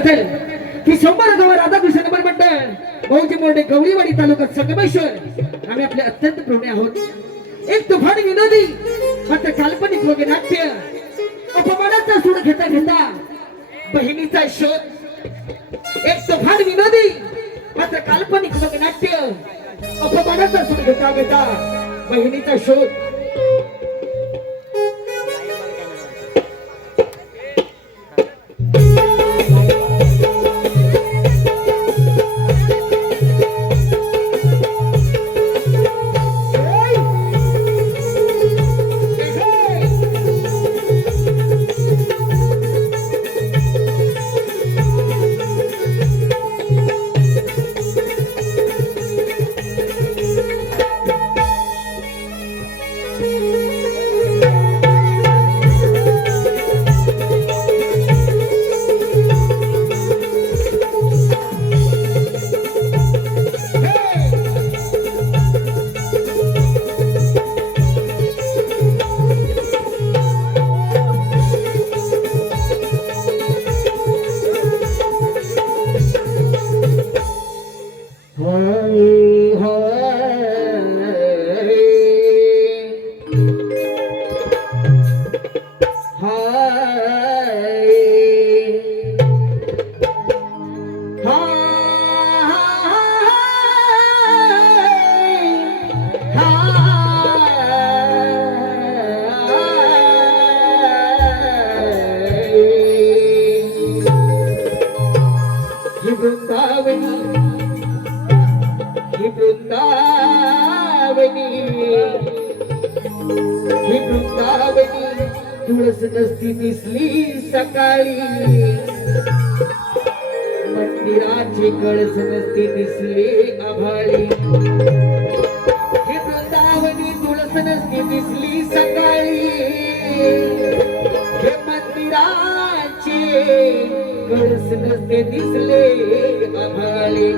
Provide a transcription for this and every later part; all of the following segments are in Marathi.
होते की 100 गाव राधाकृष्ण नंबर मंडळ भाऊजी मोर्डे गवळीवाडी तालुका संगमेश्वर आम्ही आपले अत्यंत प्रेमी आहोत। एक तुफान विनोदी मात्र काल्पनिक वगैरे नाट्य अपमानाचा सूड घेता घेता बहिणीचा शोध। एक तुफान विनोदी मात्र काल्पनिक वगैरे नाट्य अपमानाचा सूड घेता घेता बहिणीचा शोध। तुळस नसती दिसली सकाळी मंदिराची कळस नसती दिसली आभाळी। हे वृंदावनी तुळस नसती दिसली सकाळी हे मंदिराची कळस नसते दिसले आभाळी।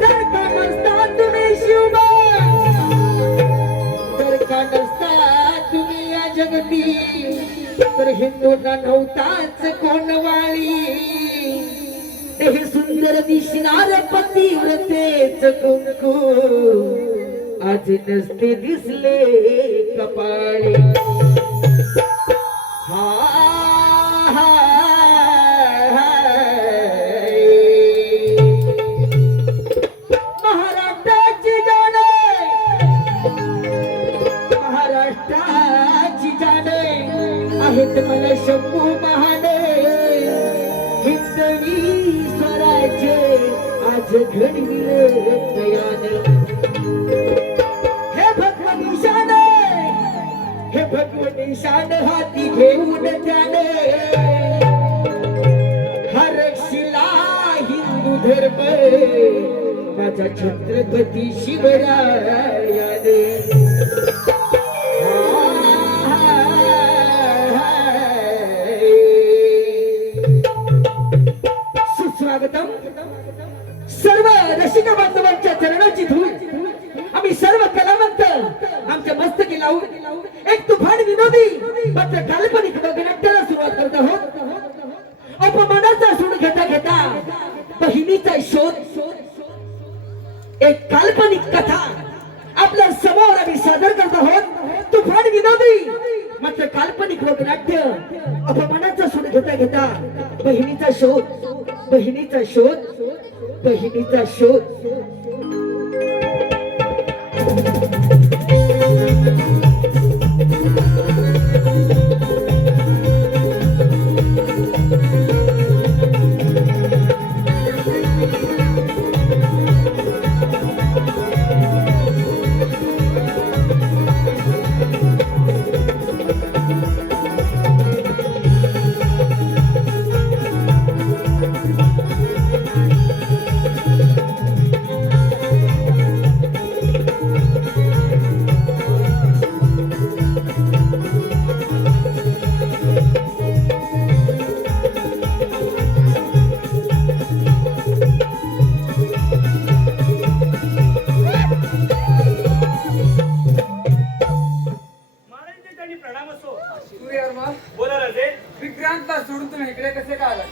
जर का नसता तुम्ही शिवबा जर का नसता तुम्ही या जगती तर हिंदूंना नव्हताच कोणवाळी। हे सुंदर दिसणार पतिव्रतेच कुंकू आज नसते दिसले कपाळी। महाराष्ट्राची जाणे महाराष्ट्राची जाणे आहेत मला शंभू महाने हिंदवी स्वराज्य आज घडविले दयाने। हे भगवती शान हे भगवती शान हाती घेऊन त्याने हरशिला हिंदू धर्म माझा छत्रपती शिवरायाने। सुस्वागतम सर्व रसिक बांधवांच्या चरणाची धूळ आम्ही सर्व कलावंत आमच्या मस्तकी लावून एक तुफान विनोदी मात्र काल्पनिक नाट्याला सुरुवात करत आहोत। अपमानाचा सूड घेता घेता बहिणीचा शोध एक काल्पनिक कथा आपल्या समोर आम्ही सादर करत आहोत। तुफान विनोदी मात्र काल्पनिक नाट्य अपमानाचा सूड घेता घेता बहिणीचा शोध बहिणीचा शोध बहिणीचा शोध।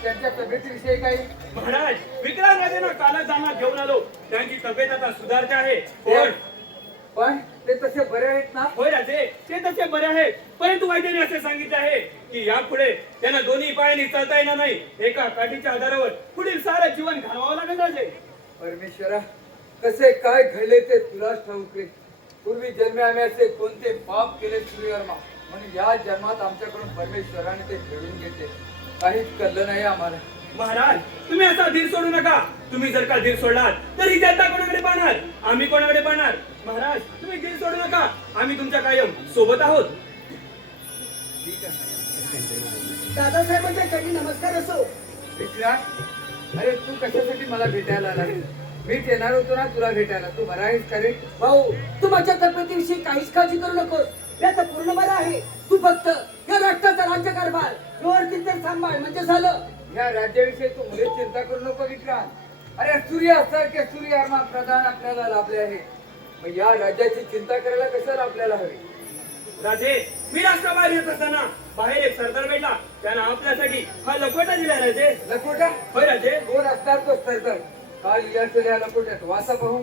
त्यांच्या तब्येतीविषयी काही? महाराज, विक्रांत राजांना कालच जाणार घेऊन आलो. त्यांची तब्येत आता सुधारते आहे. पण ते तसे बरे आहेत ना? होय राजे, ते तसे बरे आहेत. परंतु वैद्याने असे सांगितले आहे की यापुढे त्यांना दोन्ही पायाने चालता येणार नाही. एका काठीच्या आधारावर पुढील सारं जीवन घालवावं लागेल राजे. परमेश्वरा, कसे काय घडले ते तुलाच ठाऊक रे. पूर्वी जन्मे आम्ही असे कोणते पाप केले सूर्यवर्मा, म्हणून या जन्मात आमच्याकडून परमेश्वराने ते फेडून घेतले. काहीच कळलं नाही आम्हाला. महाराज, तुम्ही असा धीर सोडू नका. तुम्ही जर का धीर सोडलात तर ही जनता कोणाकडे पाहणार? आम्ही कोणाकडे पाहणार? महाराज, तुम्ही धीर सोडू नका. आम्ही तुमच्या कायम सोबत आहोत. ठीक आहे. दादासाहेबांच्या चरणी नमस्कार असो. विक्रांत, अरे तू कशासाठी मला भेटायला आला? मीच येणार होतो ना तुला भेटायला. तू बरा आहेस का रे? भाऊ, तू माझ्या तब्येतीविषयी काहीच काळजी करू नकोस. मी आता पूर्ण बरा आहे. तू फक्त या राष्ट्राचा राज्यकारभार व्यवस्थित तर सांभाळ म्हणजे झालं. या राज्याविषयी तू मुले चिंता करू नको विक्रांत. अरे सूर्यासारखे सूर्यवर्मा प्रधान आपल्याला लाभले आहे. मग या राज्याची चिंता करायला कशाला आपल्याला हवी? राजे, मी राष्ट्राबाहेर येत असताना बाहेर एक सरदार भेटला. त्यानं आपल्यासाठी हा लखोटा दिला राजे. लकोटा? होय राजे. कोण असणार तो सरदार? काय लिहायचं या लकोट्यात? वाचा पाहू.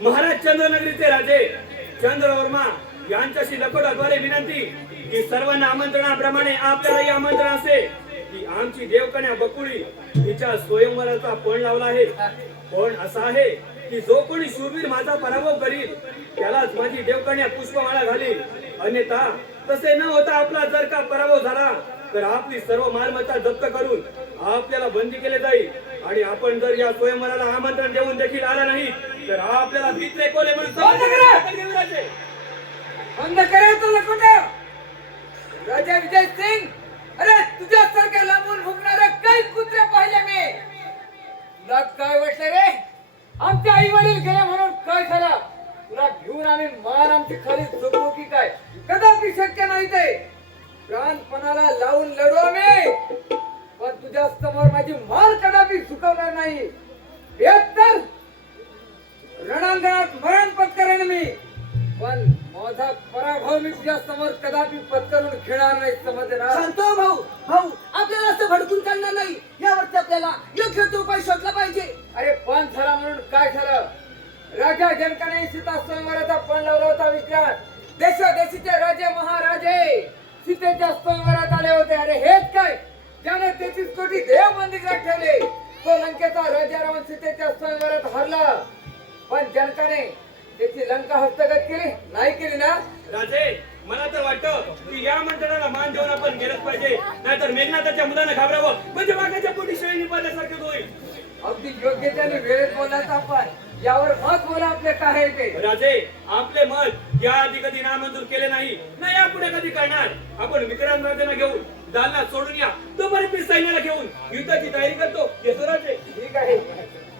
महाराज चंद्रनगरीचे राजे चंद्रवर्मा यांच्याशी लखोटाद्वारे विनंती की सर्वांना आमंत्रणाप्रमाणे आपल्यालाही आमंत्रण असे की आमची देवकन्या बकुळी हिच्या स्वयंवराचा पण लावला आहे. पण असा आहे की जो कोणी शूरवीर माझा पराभव करील त्यालाच माझी देवकन्या पुष्पमाळा घालील. अन्यथा तसे न होता आपला जर का पराभव झाला तर आपली सर्व मालमत्ता जप्त करून आपल्याला बंदी केले जाईल. आणि आपण जर या स्वयंवराला आमंत्रण देऊन देखील आला नाही तर आपल्याला भित्रे कोले म्हणून घेऊन राजे. बंद करायचं लकोटा. राजा विजय सिंग, अरे तुझ्यासारख्या लांबून भुकणारे काही कुत्रे पाहिले मी. तुला काय वाटलं रे? आमचे आई वडील गेले म्हणून काय झालं? तुला घेऊन आम्ही मान आमची खाली झोपू की काय? कदापि शक्य नाही ते. प्राणपणाला लावून लढू आम्ही, पण तुझ्या समोर माझी मान कदापि झुकवणार नाही. एक तर रणांगणात मरण पत्करेन मी, पण माझा पराभव मी तुझ्या समोर कदापि पत्करून खेळणार नाही. समजले ना? शांत हो भाऊ. भाऊ, आपल्याला असं भडकून चालणार नाही. यावरती आपल्याला योग्य तो उपाय शोधला पाहिजे. अरे पण झाला म्हणून काय झालं? राजा जनकाने सीता स्वयंवराचा पण लावला होता विक्रांत. देशादेशीचे राजे महाराजे सीतेच्या स्वयंवरात आले होते. अरे हेच काय, ज्याने 33 कोटी देव मंदिरात ठेवले तो लंकेचा राजा रावण सीतेच्या स्वयंवरात हरला. पण जनकाने त्याची लंका हस्तगत केली नाही केली ना? राजे, मला तर वाटतं की या मंडळाला मान देऊन आपण गेलंच पाहिजे. नाहीतर मेघनाथाच्या मुलानं घाबरावं म्हणजे वाघाच्या पोटी शेळी निपाल्यासारखं होईल. अगदी योग्य त्याने वेळेत बोलायचं. आपण यावर मत बोला आपले काय आहे ते. राजे, आपले मत या आधी कधी नामंजूर केले नाही ना यापुढे कधी करणार. आपण विक्रांत राजांना घेऊन दालनात सोडून या. तोपर्यंत मी सैन्याला घेऊन युद्धाची तयारी करतो. येतो राजे. ठीक आहे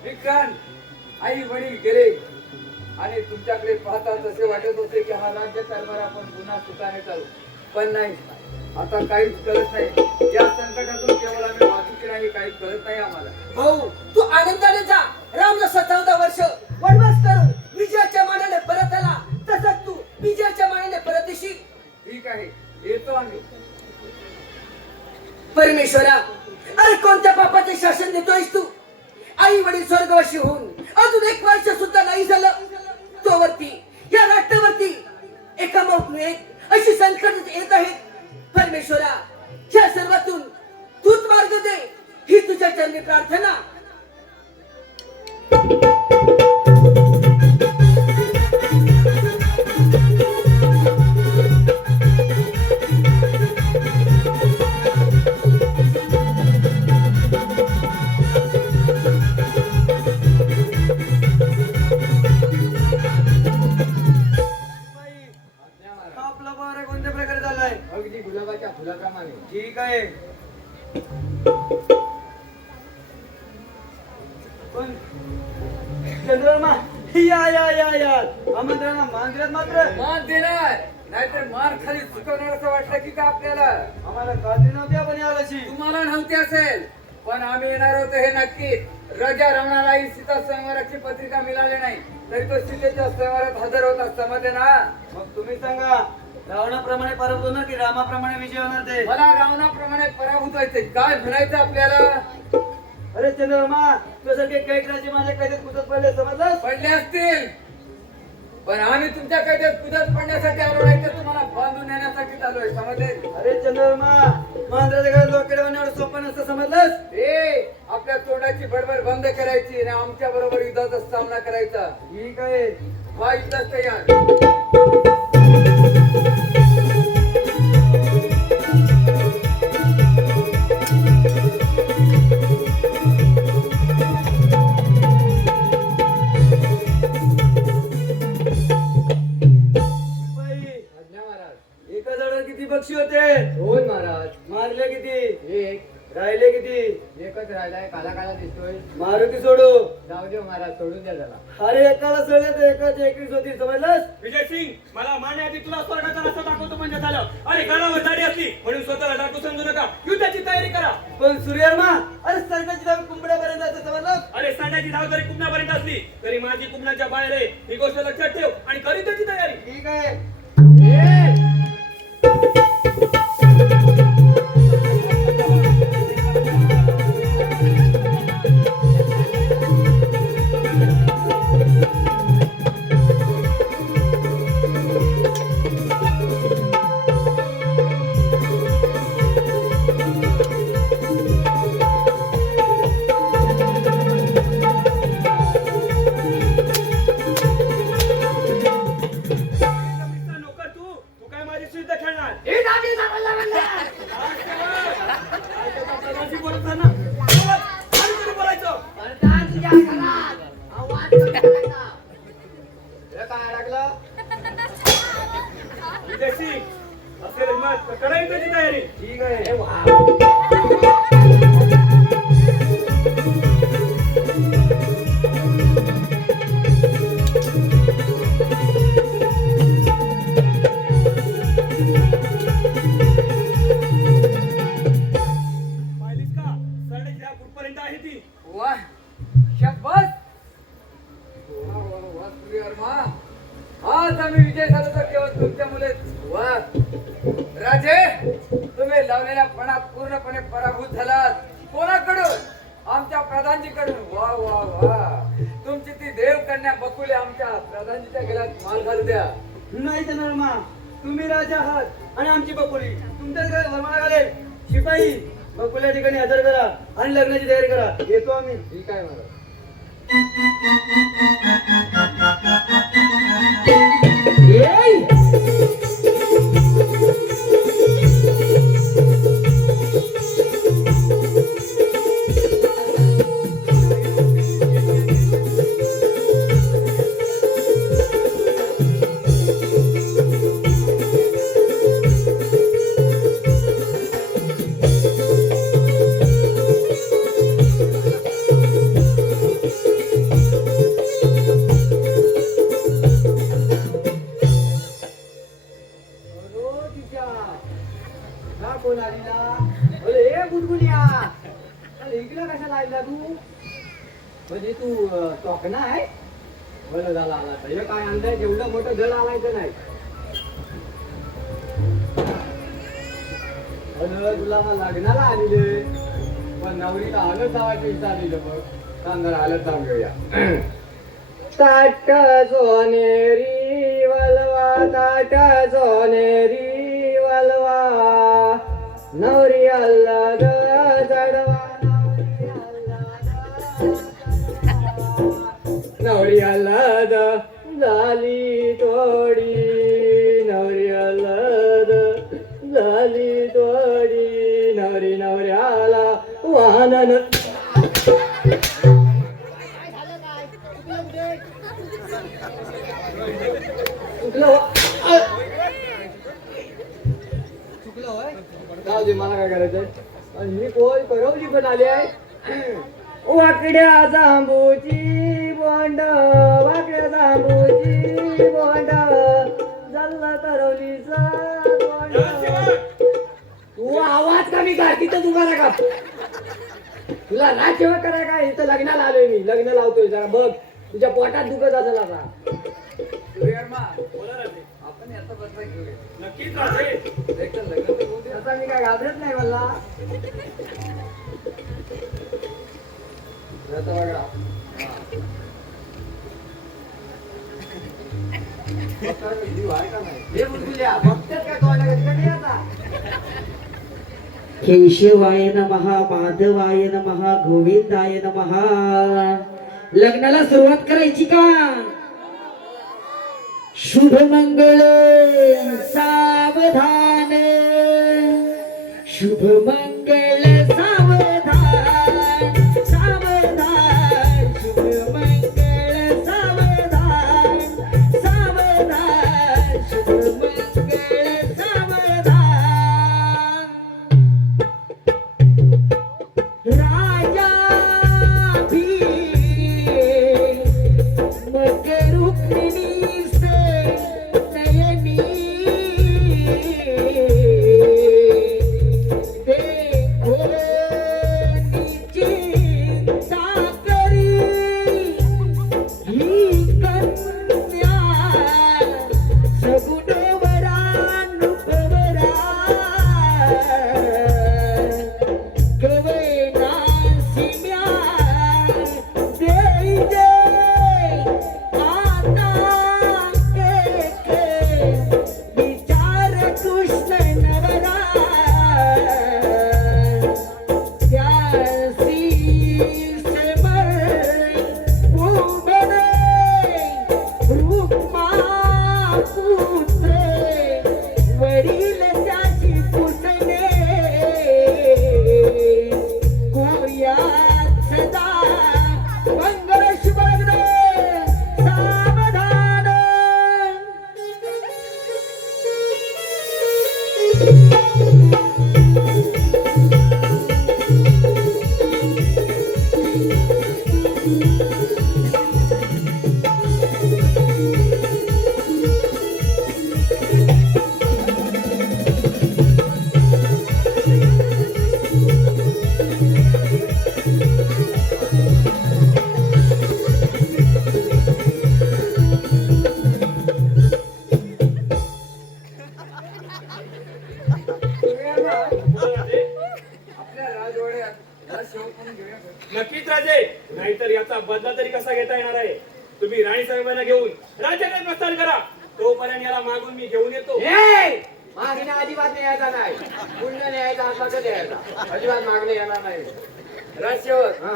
विक्रांत. आई वडील गेले आणि तुमच्याकडे पाहता तसे वाटत होते की हा राज्य कारभार आपण पुन्हा सुखाने चालू. पण नाही, आता काहीच कळत नाही. या संकटातून केवळ आम्ही वाचूच नाही, काही कळत नाही आम्हाला. भाऊ, तू आनंदाने जा. रामला 14 वर्ष वनवास करून विजयाच्या मानाने परत आला, तसंच तू विजयाच्या मानाने परत येशील. ठीक आहे, येतो आम्ही. परमेश्वरा, अरे कोणत्या पापाचे शासन देतोयस तू? आई वडील स्वर्गवासी होऊन अजून 1 वर्ष सुद्धा नाही झालं, तोवरती या राष्ट्रावरती एकामागून एक अशी संकट येत आहेत. परमेश्वरा, या सर्वातून तूच मार्ग दे ही तुझ्या चरणी प्रार्थना. आपला बारा कोणत्या प्रकारे झालाय? अगदी गुलाबाच्या फुलाप्रमाणे. ठीक आहे. पण चंद्रमा, या या या या आमंत्रणा मान दिलात मात्र. मान देणार नाहीतर मान खाली चुकवणार असं वाटलं की का आपल्याला? आम्हाला खात्री नव्हती आपण यालाशी. तुम्हाला नव्हती असेल, पण आम्ही येणार होतो हे नक्की. राजा रावणालाही सीता स्वयंवराची पत्रिका मिळाली नाही तरी तो सीतेच्या स्वयंवरात हजर होता. समजले ना? मग तुम्ही सांगा, रावणाप्रमाणे पराभूत होणार की रामाप्रमाणे विजय होणार ते? मला रावणाप्रमाणे पराभूत व्हायचे. काय म्हणायचं आपल्याला? अरे चंद्रवर्मा, तुझ्यासारखे कैक राजे माझ्या कैदेत कुठत पडले समजलं? पडले असतील, पण आम्ही तुमच्या कैदेत कुदत पडण्यासाठी आलो नाही तर तुम्हाला बांधून नेण्यासाठी आलोय. समजले? अरे चंद्रवर्मा, महाराजाच्या घरात लोकेला एवढं सोपं नसतं समजलंस? ए, आपल्या तोंडाची बडबड बंद करायची आणि आमच्या बरोबर युद्धाचा सामना करायचा. ठीक आहे. वा युद्धास तयार. बाई, आज्ञा महाराज. एका झाडावर किती पक्षी होते? 2 महाराज. मारले किती? 1. राहिले किती? एकच राहिलाय. काला काला दिसतोय. मारू की सोडू? जाऊ दे महाराज, सोडून द्या त्याला. अरे एकाला सोडले तर एकाची 21 होती समजलंस? विजय सिंग, मला मारण्याआधी तुला स्वर्गाचा रस्ता दाखवतो म्हणजे झालं. अरे गालावर दाढी असली म्हणून स्वतःला डाकू समजू नका. युद्धाची तयारी करा. पण सूर्यवर्मा, अरे सरकारची धाव कुंबड्यापर्यंत जाते समजलं? अरे सांगायची धाव जरी कुंभणापर्यंत असली तरी माझी कुंभणाच्या बाहेर आहे. ही गोष्ट लक्षात ठेव आणि करी त्याची तयारी. ठीक आहे. नोकर तू काय माझी युद्ध खेळणार? प्रधानजी बोलत ना. आणि कोणी बोलायचं? विजय सिंग, असेल मग करायची त्याची तयारी. ठीक आहे. पाहिलीस का? सरडेची धाव कुठपर्यंत आहे ती? वा, शाबास. वा वा वा सूर्यवर्मा, आज आम्ही विजय झालो तर केवळ तुमच्यामुळेच. वा राजे, तुम्ही लावलेल्या पणात पूर्णपणे पराभूत झालात. कोणाकडून? आमच्या प्रधानजीकडून. वा वा वा, तुमची ती देव कन्या बकुले आमच्या प्रधानजीच्या गेल्यात माल घालू द्या. नाही चंद्रवर्मा, तुम्ही राजा आहात आणि आमची बकुली तुमच्याच घरात वरमाळा घालेल. शिपाई, बकुल्या ठिकाणी हजर करा आणि लग्नाची तयारी करा. येतो आम्ही. ठीक आहे महाराज. येई. कोण आलीला? अरे ए गुडगुड्या, अरे इकडं कशाला आलीला तू? म्हणजे तू टोकना आहे? बरं झाला आला. हे काय आणलंय? जेवढं मोठं जळ आलायचं नाही. अरे तुला मग लग्नाला आलेले पण नवरीला हालत जावायचं विचारलेलं बघ. सांगा हालत जाऊन घेऊया. ताट सोनेरी वलवा, ताट सोनेरी वलवा, नवरी अल्लाद चढवा, नवरी अल्लाद झाली तोडी, नवरी अल्लाद झाली तोडी, नवरी नवऱ्याला वाहन. चुकलं होय? जाऊ दे, मला काय करायचंय. आणि मी कोण करवली पण आली आहे. वाकड्या जांबूची बोंड, वाकड्या जांबूची बोंड, जल्ला करवलीचा बोंड. तू आवाज कमी कर, तिथं तू करा का? तुला राज्य करा काय? इथं लग्नाला आलोय मी, लग्न लावतोय. जरा बघ, तुझ्या पोटात दुखत असेल आता. सूर्यवर्मा, बोला राजे. आपण आपण याचा बदला घेऊया. नक्कीच राजे. एकदा लग्न तर होऊ दे. आता मी काय घाबरत नाही मला. आता बघा. आता जीव आहे का नाही? हे बुलबुल्या, बघतेच काय तोंडाकडे? इकडे ये आता. केशवाय नमः, माधवाय नमः, गोविंदाय नमः. लग्नाला सुरुवात करायची का? शुभ मंगल सावधान, शुभ मंगल सावधान, सावधान, शुभ मंगल सावधान, सावधान, शुभ मंगल सावधान. राजा भी मग रुक्मिणी से नयनी देखो चिंता करी ही कन्या सगुणवरानुभवरा कवयना सिम्या देई दे आता एक विचार कृष्ण नवरा त्यासी समर उमरे रुक्मा पुत्र वडील त्याची पुतणे गोयात सदा मंगल शुभग्न सावधान. तुम्ही आता बोला राजे. आपल्या राजवाड्यात हा शोक म्हणून घेऊया का? नक्कीच राजे. नाहीतर याचा बदला तरी कसा घेता येणार आहे? तुम्ही राणी साहेबांना घेऊन राज्याकडे प्रस्थान करा. तोपर्यंत याला मागून मी घेऊन येतो. ए! मागणे अजिबात नाही यायचा नाही. पुण्य न्यायचा असला तर द्यायचा. अजिबात मागणे येणार नाही. राजसेवक हा.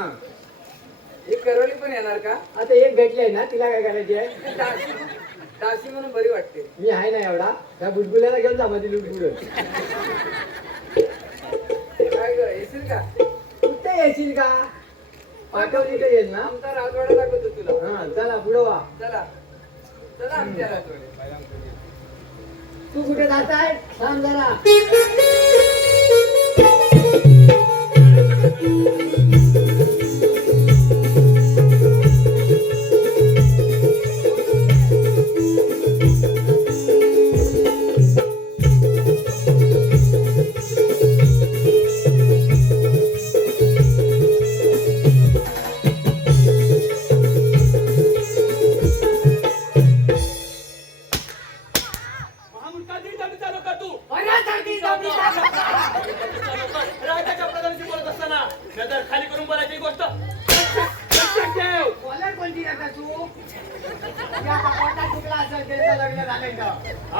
ही करवली पण येणार का? आता एक भेटले ना, तिला काय करायची आहे? दासी दासी म्हणून बरी वाटते. मी आहे ना एवढा. त्या बुलबुल्याला घेऊन जा मध्ये लुटबुड. काय ग येशील का? कुठे येशील का? पाठवली तर येईल ना. आमचा राजवाडा दाखवतो तुला. हा चला पुढं वा. चला चला आमच्या राजवाड्यात. तू कुठे जात आहे? थांब जरा. महामूर्खा, दीड दमी चालू कर तू. अरे राजाच्या प्रधानाशी बोलत असताना नजर खाली करून बोलायची गोष्ट लक्षात ठेव. कॉलर कोणती आता तू? या कपाटात चुकला असेल त्याचं लग्न झालंय का?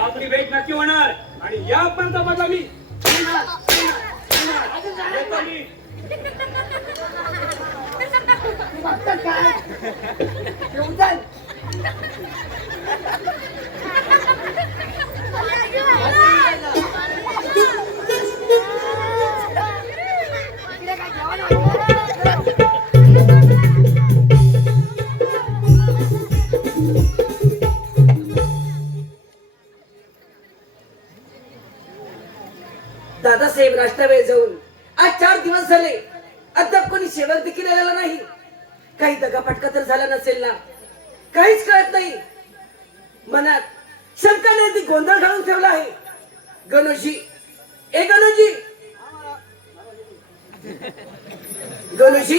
आपली भेट नक्की होणार आणि या पर्यंत बदला मी येतो मी. तू बघतोस काय? येऊन चल. दादासाहेब राष्ट्रवेळ जाऊन आज 4 दिवस झाले, अद्याप कोणी सेवक देखील आलेला नाही. काही दगाफटका तर झाला नसेल ना? काहीच कळत नाही. मनात शंकाने ती गोंधळ घालून ठेवला आहे. गणोजी, ए गणोजी, गणोजी,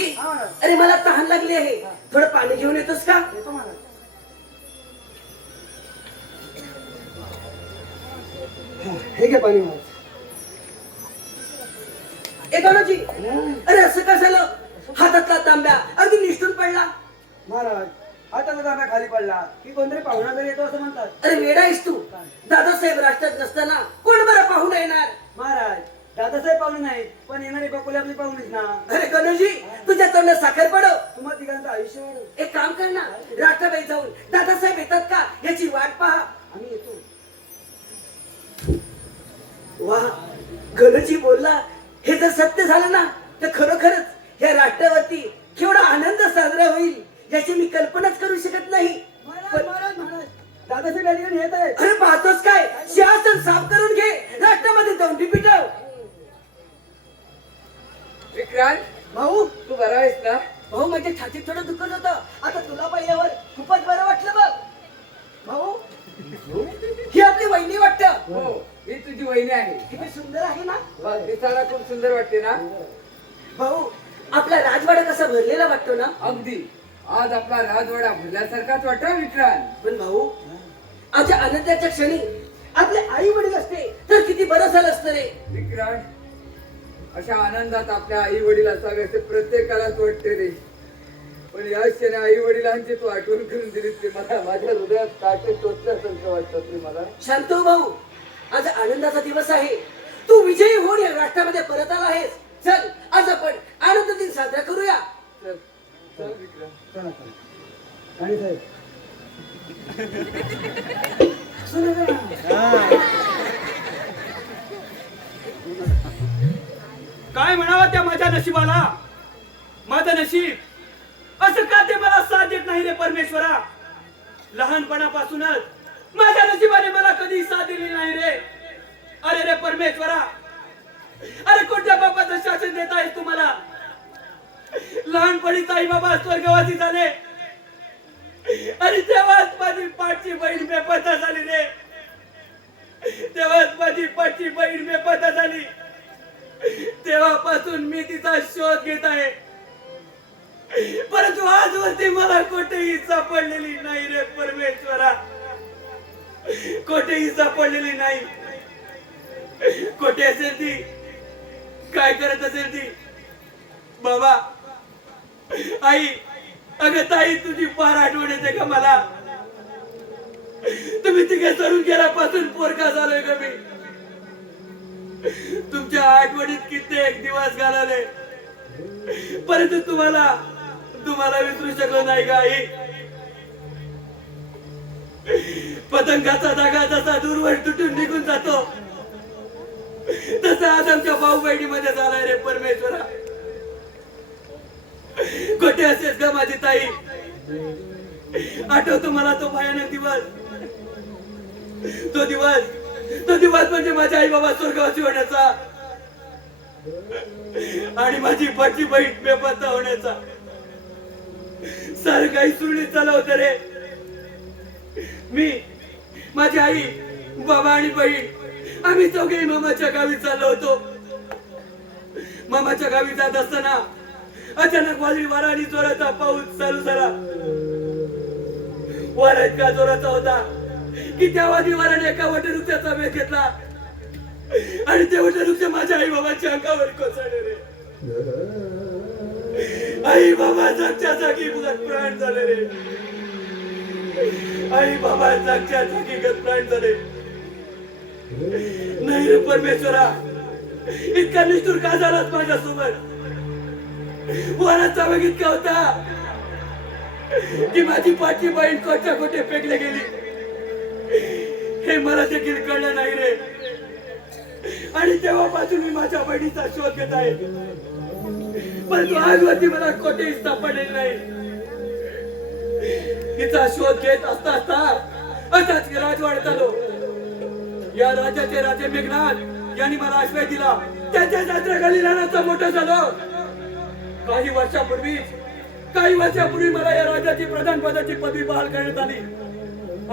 अरे मला तहान लागली आहे, थोडं पाणी घेऊन येतोस का? हे घे पाणी महाराज. ए गणोजी, अरे असं का झालं? हातातला तांब्या अगदी निष्ठून पडला. महाराज हाताचा तांब्या खाली पडला की कोणतरी पाहुणा घरी येतो असं म्हणतात. अरे वेडा आहेस तू? दादासाहेब राष्ट्रात नसताना कोण बरं पाहून येणार? महाराज दादासाहेब पाहुणे नाहीत पण येणारी बकुली आपली पाहुणीच ना. अरे गणोजी, तुझ्या तोंडात साखर पडव. तुम्हा तिघांचं आयुष्य वाढो. एक काम कर ना, राष्ट्रबाई जाऊन दादासाहेब येतात का याची वाट पहा. आम्ही येतो. वा, गणोजी बोलला. हे जर सत्य झालं ना तर खरोखरच या राष्ट्रावरती केवढा आनंद साजरा होईल याची मी कल्पनाच करू शकत नाही. महाराज महाराज महाराज दादासाहेब या ठिकाणी येत आहेत. अरे पाहतोस काय? सिंहासन साफ करून घे, राष्ट्रामध्ये दौंडी पिटव. विक्रांत, भाऊ तू बरा आहेस ना? भाऊ, माझ्या छातीत थोडं दुखत होतं. आता तुला पाहिल्यावर खूपच बरं वाटलं बघ. भाऊ, ही आपली वहिनी वाटतं. हो, ही तुझी वहिनी आहे. किती सुंदर आहे ना वा, दिसायला खूप सुंदर वाटते ना? भाऊ. आपला राजवाडा कसा भरलेला वाटतो ना. अगदी. आज आपला राजवाडा भरल्यासारखाच वाटतो विक्रांत. पण भाऊ, आज या आनंदाच्या क्षणी आपले आई वडील असते तर किती बरं झालं असतं रे. विक्रांत, अशा आनंदात आपल्या आई वडील असावे असे प्रत्येकालाच वाटते रे. पण या क्षणी आई वडिलांची तू आठवण करून दिली ते मला माझ्या हृदयात काटे टोचल्यासारखं वाटतं ते मला. शांत हो भाऊ, आज आनंदाचा दिवस आहे. तू विजयी होऊन या राष्ट्रामध्ये परत आला आहेस. चल, आज आपण आनंद दिन साजरा करूया. चल चल विक्रांत. चला चला. राणी साहेब काय म्हणावं त्या माझ्या नशिबाला? माझं नशीब असं का ते मला साथ देत नाही रे परमेश्वरा? लहानपणापासूनच माझ्या नशिबाने मला कधी साथ दिली नाही रे. अरे रे परमेश्वरा, अरे कोणत्या बापाचं शासन देत आहेस तू मला? लहानपणीच आई बाबा स्वर्गवासी झाले आणि तेव्हाच माझी पाठची बहीण बेपत्ता झाली रे. तेव्हाच माझी पाठची बहीण बेपत्ता झाली. तेव्हापासून मी तिचा शोध घेत आहे, परंतु आजवरती मला कुठेही सापडलेली नाही रे परमेश्वरा. कुठेही सापडलेली नाही. कुठे असेल ती? काय करत असेल ती? बाबा, आई, अगं ताई, तुझी फार आठवण येते का मला? तुम्ही तिघे सरून गेल्यापासून पोरका झालोय का मी? तुमच्या आठवणीत कित्येक दिवस घालवले, परंतु तुम्हाला विसरू शकलो नाही का आई? पतंगाचा धागा जसा दूरवर तुटून निघून जातो तसा आज आमच्या भाऊ बहिणीमध्ये झालाय रे परमेश्वरा. कुठे असेल का माझी ताई? आठवतो मला तो भयानक दिवस. तो दिवस म्हणजे माझ्या आई बाबा स्वर्गवासी होण्याचा आणि माझी पाठची बहीण बेपत्ता होण्याचा. सारं काही सुरळीत चाललं होतं रे. मी, माझी आई, बाबा आणि बहीण आम्ही चौघेही मामाच्या गावी चाललो होतो. मामाच्या गावी जात असताना अचानक वादळी वारा आणि जोराचा पाऊस चालू झाला. वारा इतका जोराचा होता की त्या वादळी वाऱ्याने एका वटवृक्षाचा वेध घेतला आणि ते वटवृक्ष माझ्या आई बाबांच्या अंगावर कोसळले रे. आई बाबा जागच्या जागी प्राण झाले रे. आई बाबा जागच्या जागी प्राण झाले. नाही रे परमेश्वरा, इतका निष्ठुर का झालास माझ्यासोबत? वाराचा वेग इतका होता की माझी पाठी बहीण कोट्या कोठे फेकले गेली हे मला देखील कळलं नाही रे. आणि तेव्हापासून मी माझ्या बहिणीचा शोध घेत आहे, परंतु आजवरती मला कोठेही सापडलेली नाही. तिचा शोध घेत असता असाच राजवाड्यात आलो. या राजाचे राजे मेघनाथ यांनी मला आश्रय दिला. त्याच्या जात्रेखाली लहानाचा मोठा झालो. काही वर्षापूर्वी मला या राजाची प्रधान पदाची पदवी बहाल करण्यात आली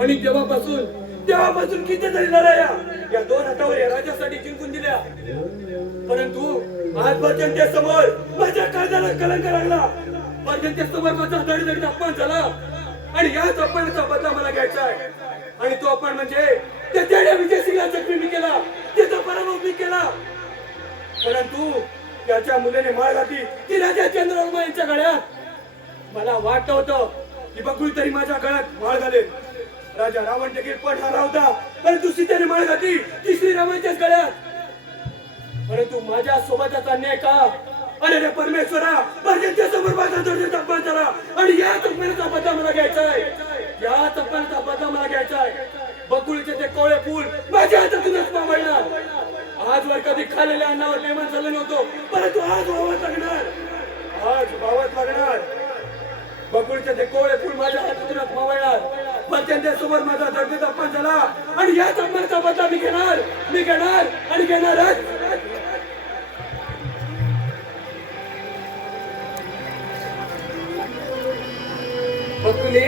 आणि तेव्हापासून कितीतरी लढाया या दोन हातावर या राजासाठी जिंकून दिल्या, परंतु आज पर्जन्यासमोर माझ्या काळजाला कलंक लागला. पर्जन्यासमोर माझा दडदडीत अपमान झाला आणि याच अपमानाचा बदला मला घ्यायचा आहे. आणि तो अपमान म्हणजे त्या विजय सिंगाचा मी केला. त्याचा पराभव मी केला. परंतु त्याच्या मुलीने माळ घातली ती राजा चंद्रवर्मा यांच्या गळ्यात. मला वाटत होतं की बकुळी तरी माझ्या गळ्यात माळ घालेल. राजा रावण देखील पडणारा होता, परंतु सीतेने माळ घातली ती श्रीरामांच्याच गळ्यात. परंतु माझ्या सोबतचा अन्याय का? अरे रे परमेश्वरा, पर्जन्य समोर माझा दर्जाचा अपमान झाला आणि या अपमानाचा बदला मला घ्यायचा आहे. या अपमानाचा बदला मला घ्यायचा आहे. बकुळीचे ते कोवळे फूल माझ्या हातातूनच मावळणार. आजवर कधी खाल्लेल्या अन्नावर नेमान झालं नव्हतं, परंतु आज व्हावंच लागणार. आज व्हावंच लागणार. बकुळीचे ते कोवळे फूल माझ्या हातातूनच मावळणार. पर्जन्य समोर माझा दर्जाचा अपमान झाला आणि याच अपमानाचा बदला मी घेणार आणि घेणारच. बकुली,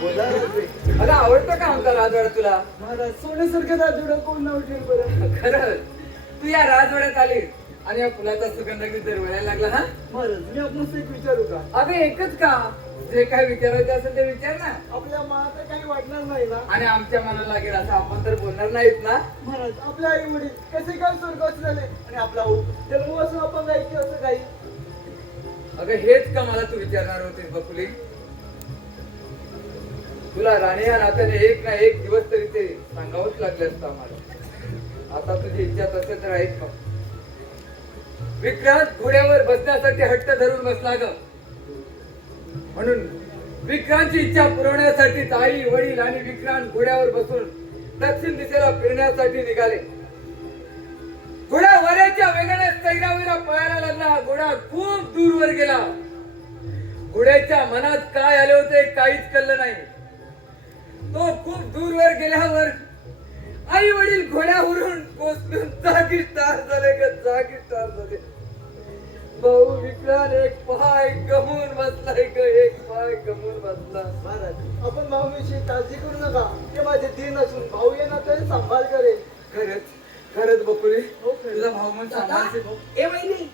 बोला अगं आवडतं का आमचा राजवाडा तुला? महाराज, सोन्यासारखं राजवाडा कोण नाव ठेवलं बरं? खरंच तू या राजवाड्यात आली आणि या फुलाचा सुगंध मी दरवळायला लागला. हा महाराज, मी आपणास एक विचारू का? अगं एकच का? जे काय विचारायचं असेल ते विचार ना. आपल्या मनात काही वाटणार नाही ना? आणि आमच्या मनाला लागेल असं आपण तर बोलणार नाहीत ना. महाराज, आपले आई वडील कसे काय स्वर्गात झाले आणि आपला जन्म असं आपण जायचे असं काही? अगं हेच का मला तू विचारणार होतीस बकुली? तुला राणी या नात्याने एक ना एक दिवस तरी ते सांगावंच लागलं असतं आम्हाला. आता तुझी इच्छा तसं तर आहेच का? विक्रांत घोड्यावर बसण्यासाठी हट्ट धरून बसला ग. म्हणून विक्रांतची इच्छा पुरवण्यासाठी आई वडील आणि विक्रांत घोड्यावर बसून दक्षिण दिशेला फिरण्यासाठी निघाले. घोडा वाऱ्याच्या वेगाने सैरावीरा पळायला लागला. घोडा खूप दूरवर गेला. घोड्याच्या मनात काय आले होते काहीच कळलं नाही. तो खूप दूरवर गेल्यावर आई वडील घोड्यावरून कोसळून जागीच ठार झाले ग. जागीच ठार झाले. भाऊ विक्रांत एक पाय गमून बसलाय ग. एक पाय गमून बसला. महाराज, आपण भाऊविषयी काळजी करू नका. ते माझे दिन असून भाऊ येणार तरी सांभाळ करेल. खरंच बकुली, हो, खरंच. तुझा भाऊ म्हणून सांभाळशील. ए वहिनी,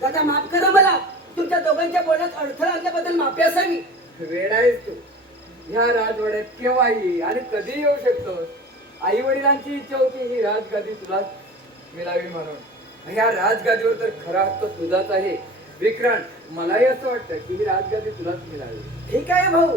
दादा माफ करा मला. तुमच्या दोघांच्या बोलण्यात अडथळा आणल्याबद्दल माफी असावी. वेळ आहेस तू. ह्या राजवाड्यात केव्हाही आणि कधी येऊ शकतो. आई वडिलांची इच्छा होती ही राजगादी तुलाच मिळावी म्हणून. ह्या राजगादीवर तर खरा हक्क तुझाच आहे विक्रांत. मलाही असं वाटतं की ही राजगादी तुलाच मिळावी. ठीक आहे भाऊ,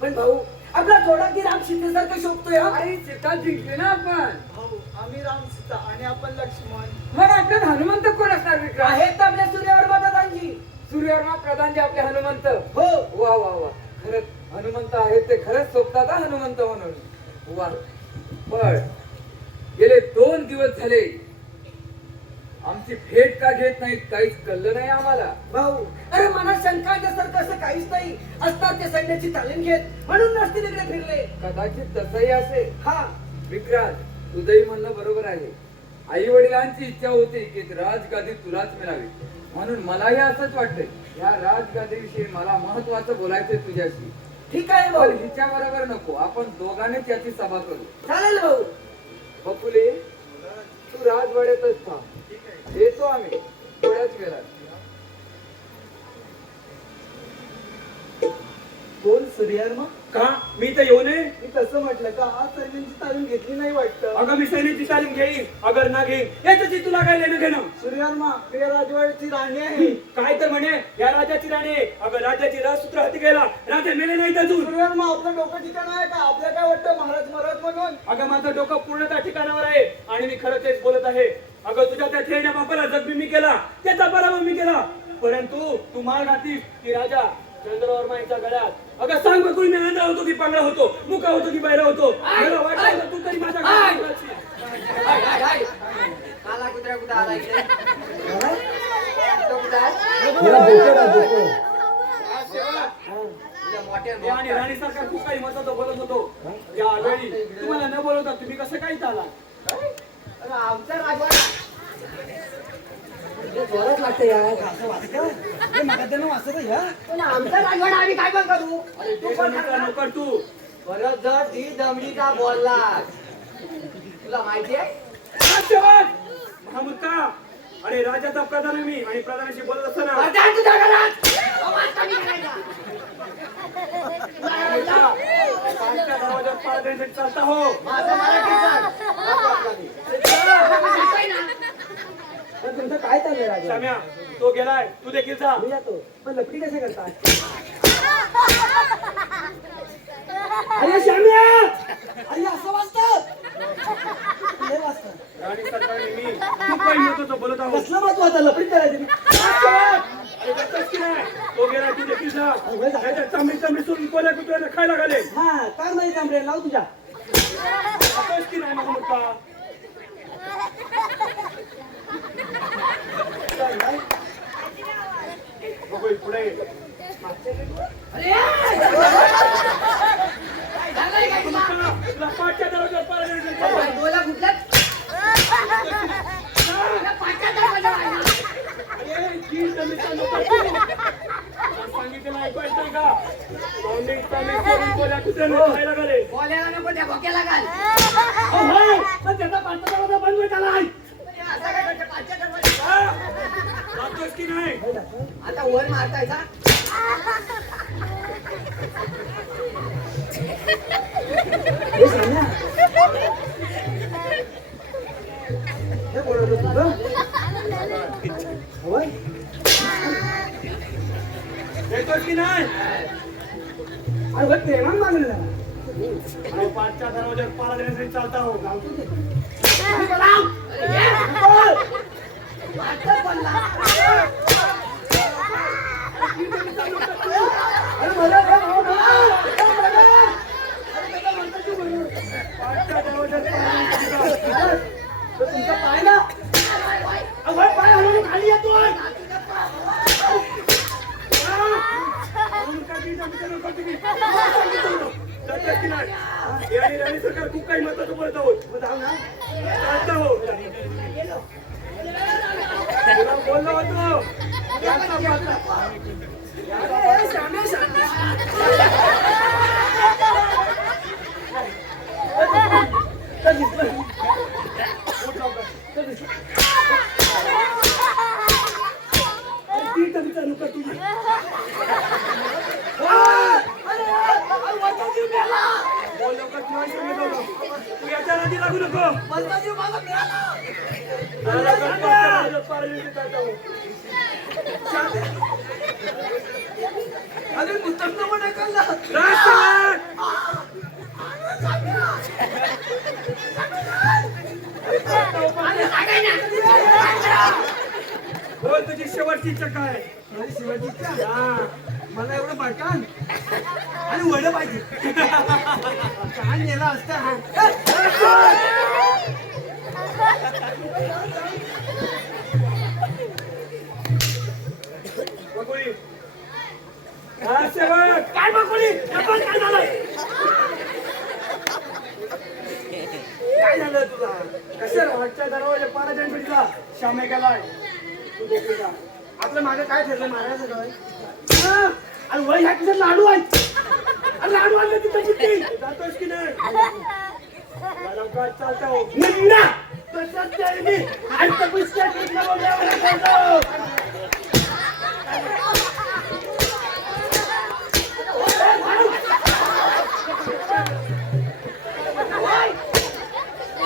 पण भाऊ आपला थोडा की राम सीतेसारखं शोभतोय हा. आणि सीता जिंकली ना आपण. भाऊ, आम्ही राम सीता आणि आपण लक्ष्मण. मग आपल्यात हनुमंत कोण असणार विक्रांत? आहेत आपल्या सूर्यावर दादांची. सूर्यवर्मा प्रधानजी आपले हनुमंत. हो. वा वा वा, खरंच हनुमंत आहेत ते. खरंच सोबतात हा हनुमंत म्हणून. वा. पण गेले 2 दिवस झाले आमची भेट का घेत नाहीत काहीच कळलं नाही आम्हाला. भाऊ, अरे मनात शंका येण्यासारखं असं काहीच नाही. असतात ते सैन्याची तालीम घेत म्हणून नसते तिकडे फिरले. कदाचित तसंही असेल. हा, विक्रांत, तुझंही म्हणणं बरोबर आहे. आई वडिलांची इच्छा होती की राजगादी तुलाच मिळावी म्हणून मलाही असंच वाटतंय. या राजगादीविषयी मला महत्वाचं बोलायचंय तुझ्याशी. ठीक आहे भाऊ. पण हिच्या बरोबर नको. आपण दोघांनीच याची सभा करू. चालेल भाऊ. बकुले, तू राजवाड्यातच थांब. येतो आम्ही थोड्याच वेळात. कोण सूर्यवर्मा? का मी तर येऊ नये? मी तसं म्हटलं का? आज सैन्यांची तालीम घेतली नाही वाटतं. अगं मी सैन्याची तालीम घेईन अगर ना घेईन याच्याशी तुला काय लेणं घेणं? सूर्यवर्मा, मी या राजवाड्याची राणी आहे. काय तर म्हणे या राजाची राणी आहे. अगं राजाची राजसूत्र हाती गेला. राजा मेले नाहीत अजून. सूर्यवर्मा, आपलं डोकं ठिकाण आहे का? आपल्या काय वाटतं महाराज मरत म्हणून? अगं माझं डोकं पूर्णतः ठिकाणावर आहे आणि मी खरं तेच बोलत आहे. अगं तुझ्या त्या खेळण्या बापाला जखमी मी केला, त्याचा पराभव मी केला. परंतु तू मार घातलीस की राजा चंद्रवर्मा यांच्या गळ्यात. अगं सांग बकुळी, मी आंधळा होतो की पांगळा होतो, मुका होतो की बाहेर होतो? मला वाटलं होतं तू तरी माझ्या गळ्यात घालशील. काला कुत्र्या कुठं आला इकडे? मी आणि राणीसारखा खूप काही मत बोलत होतो. यावेळी तुम्हाला न बोलवता तुम्ही कसं काय आला? आमचा राजवाडा जोरात लागतं यार. असं वाटतं हे मगाच्यानं वाचत या. पण आमचा राजवाडा आम्ही काय पण करू? तू पण नोकर तू. परत जर ती दमडीचा बोलला तुला माहिती आहे? धन्यवाद महामुक्का. अरे राजाचा प्रधान आहे मी आणि प्रधानाशी बोलत असताना प्रधान तुझ्या घरात आवाज कमी करायचा. दरवाज्यात पाय द्यायसाठी चालता हो. माझं मराठी सांग. चाललंय राजा? शाम्या तो गेलाय, तू देखील जा. मी जातो, पण लपडी कशा करता? अरे श्याम्या, अरे असं वाजतं? लय वाजतं. राणी सरकारने मी खूप काही महत्वाचं बोलत आहोत. कसलं महत्व आता लपडी करायची? अरे जातोस की नाही? तो गेलाय, तू देखील जा. नाहीतर चांबडी सोडून कोल्या कुत्र्याला खायला घालेल. हा, काय माहिती तांबडे, लाव तुझ्या. जातोस की नाही मग मुक्का? बघू पुढे. तुला पाठच्या दरवाजावर पाहायला मिळेल. बोला कुठला पाचच्या दरवाजा अरे, जी जमीनचा नोकर तू. तुला सांगितलेलं ऐकायचंय का? पाहुणे चांबडी सोडून कोल्या कुत्र्याला खायला घालेल. बोलायला नको त्या भोक्याला घाल पण त्याचा पाचचा दरवाजा बंद होत आलाय. असं काय करते पाचच्या दरवाजा जातोस की नाही? आता वर मारतायचा हे श्याम्या, हे बोलत होतो तुझं? होय? येतोस की नाही? अरे बघ, प्रेमानं मागणं झालं. अरे, पाठच्या दरवाजावर पाला देण्यासाठी चालता हो. पाचच बोलला अरे मला काय भाव ना? पाठच्या दरवाजावर पाला देण्यासाठी चालता. तर तुमचा पाय ना? अरे पाय हलवून खाली येतोय. म्हणून का ती जमीनचा नोकर तुम्ही? जातोस की नाही? हे आणि राणी सरकार खूप काही महत्वाचं बोलत आहोत. मग जाऊ ना? चालता हो. तुला बोललो होतो. याचा पाला. अरे श्याम्या, श्याम्या. तर दिसलं. तर दिसलं. अरे ती कविता नको तुझी. बोल लवकर, तुला सांगितलं होतं. तू याच्या नादी लागू नको. चला लवकर, पाठच्या दरवाजावर पाला देण्यासाठी चालता हो. अरे मुतंड पण ऐकलं. राजसेवक! बोल, तुझी शेवटची इच्छा काय? माझी शिवाजी इच्छा. हा. मला एवढं बाटकान आणि वड पाहिजे. काय नेला असता. बकुळी. राजसेवक! काय बकुळी? आपण काय झालं? काय झालं तुला? कशाला वाटच्या दरवाजा पाला देण्यासाठी जा. श्यामे गेलाय, तू देखील जा. आपलं मागे काय ठरलं मारायचं काय? हा, अरे वय ह्या तुझं लाडू आहे. अरे लाडू आणलं तिथं किती? जातोस की नाही? चला लवकर, चालता हो. निघा. तसंच ते मी. आज तर पुस्तक घेतलं बघ, एवढं करतो.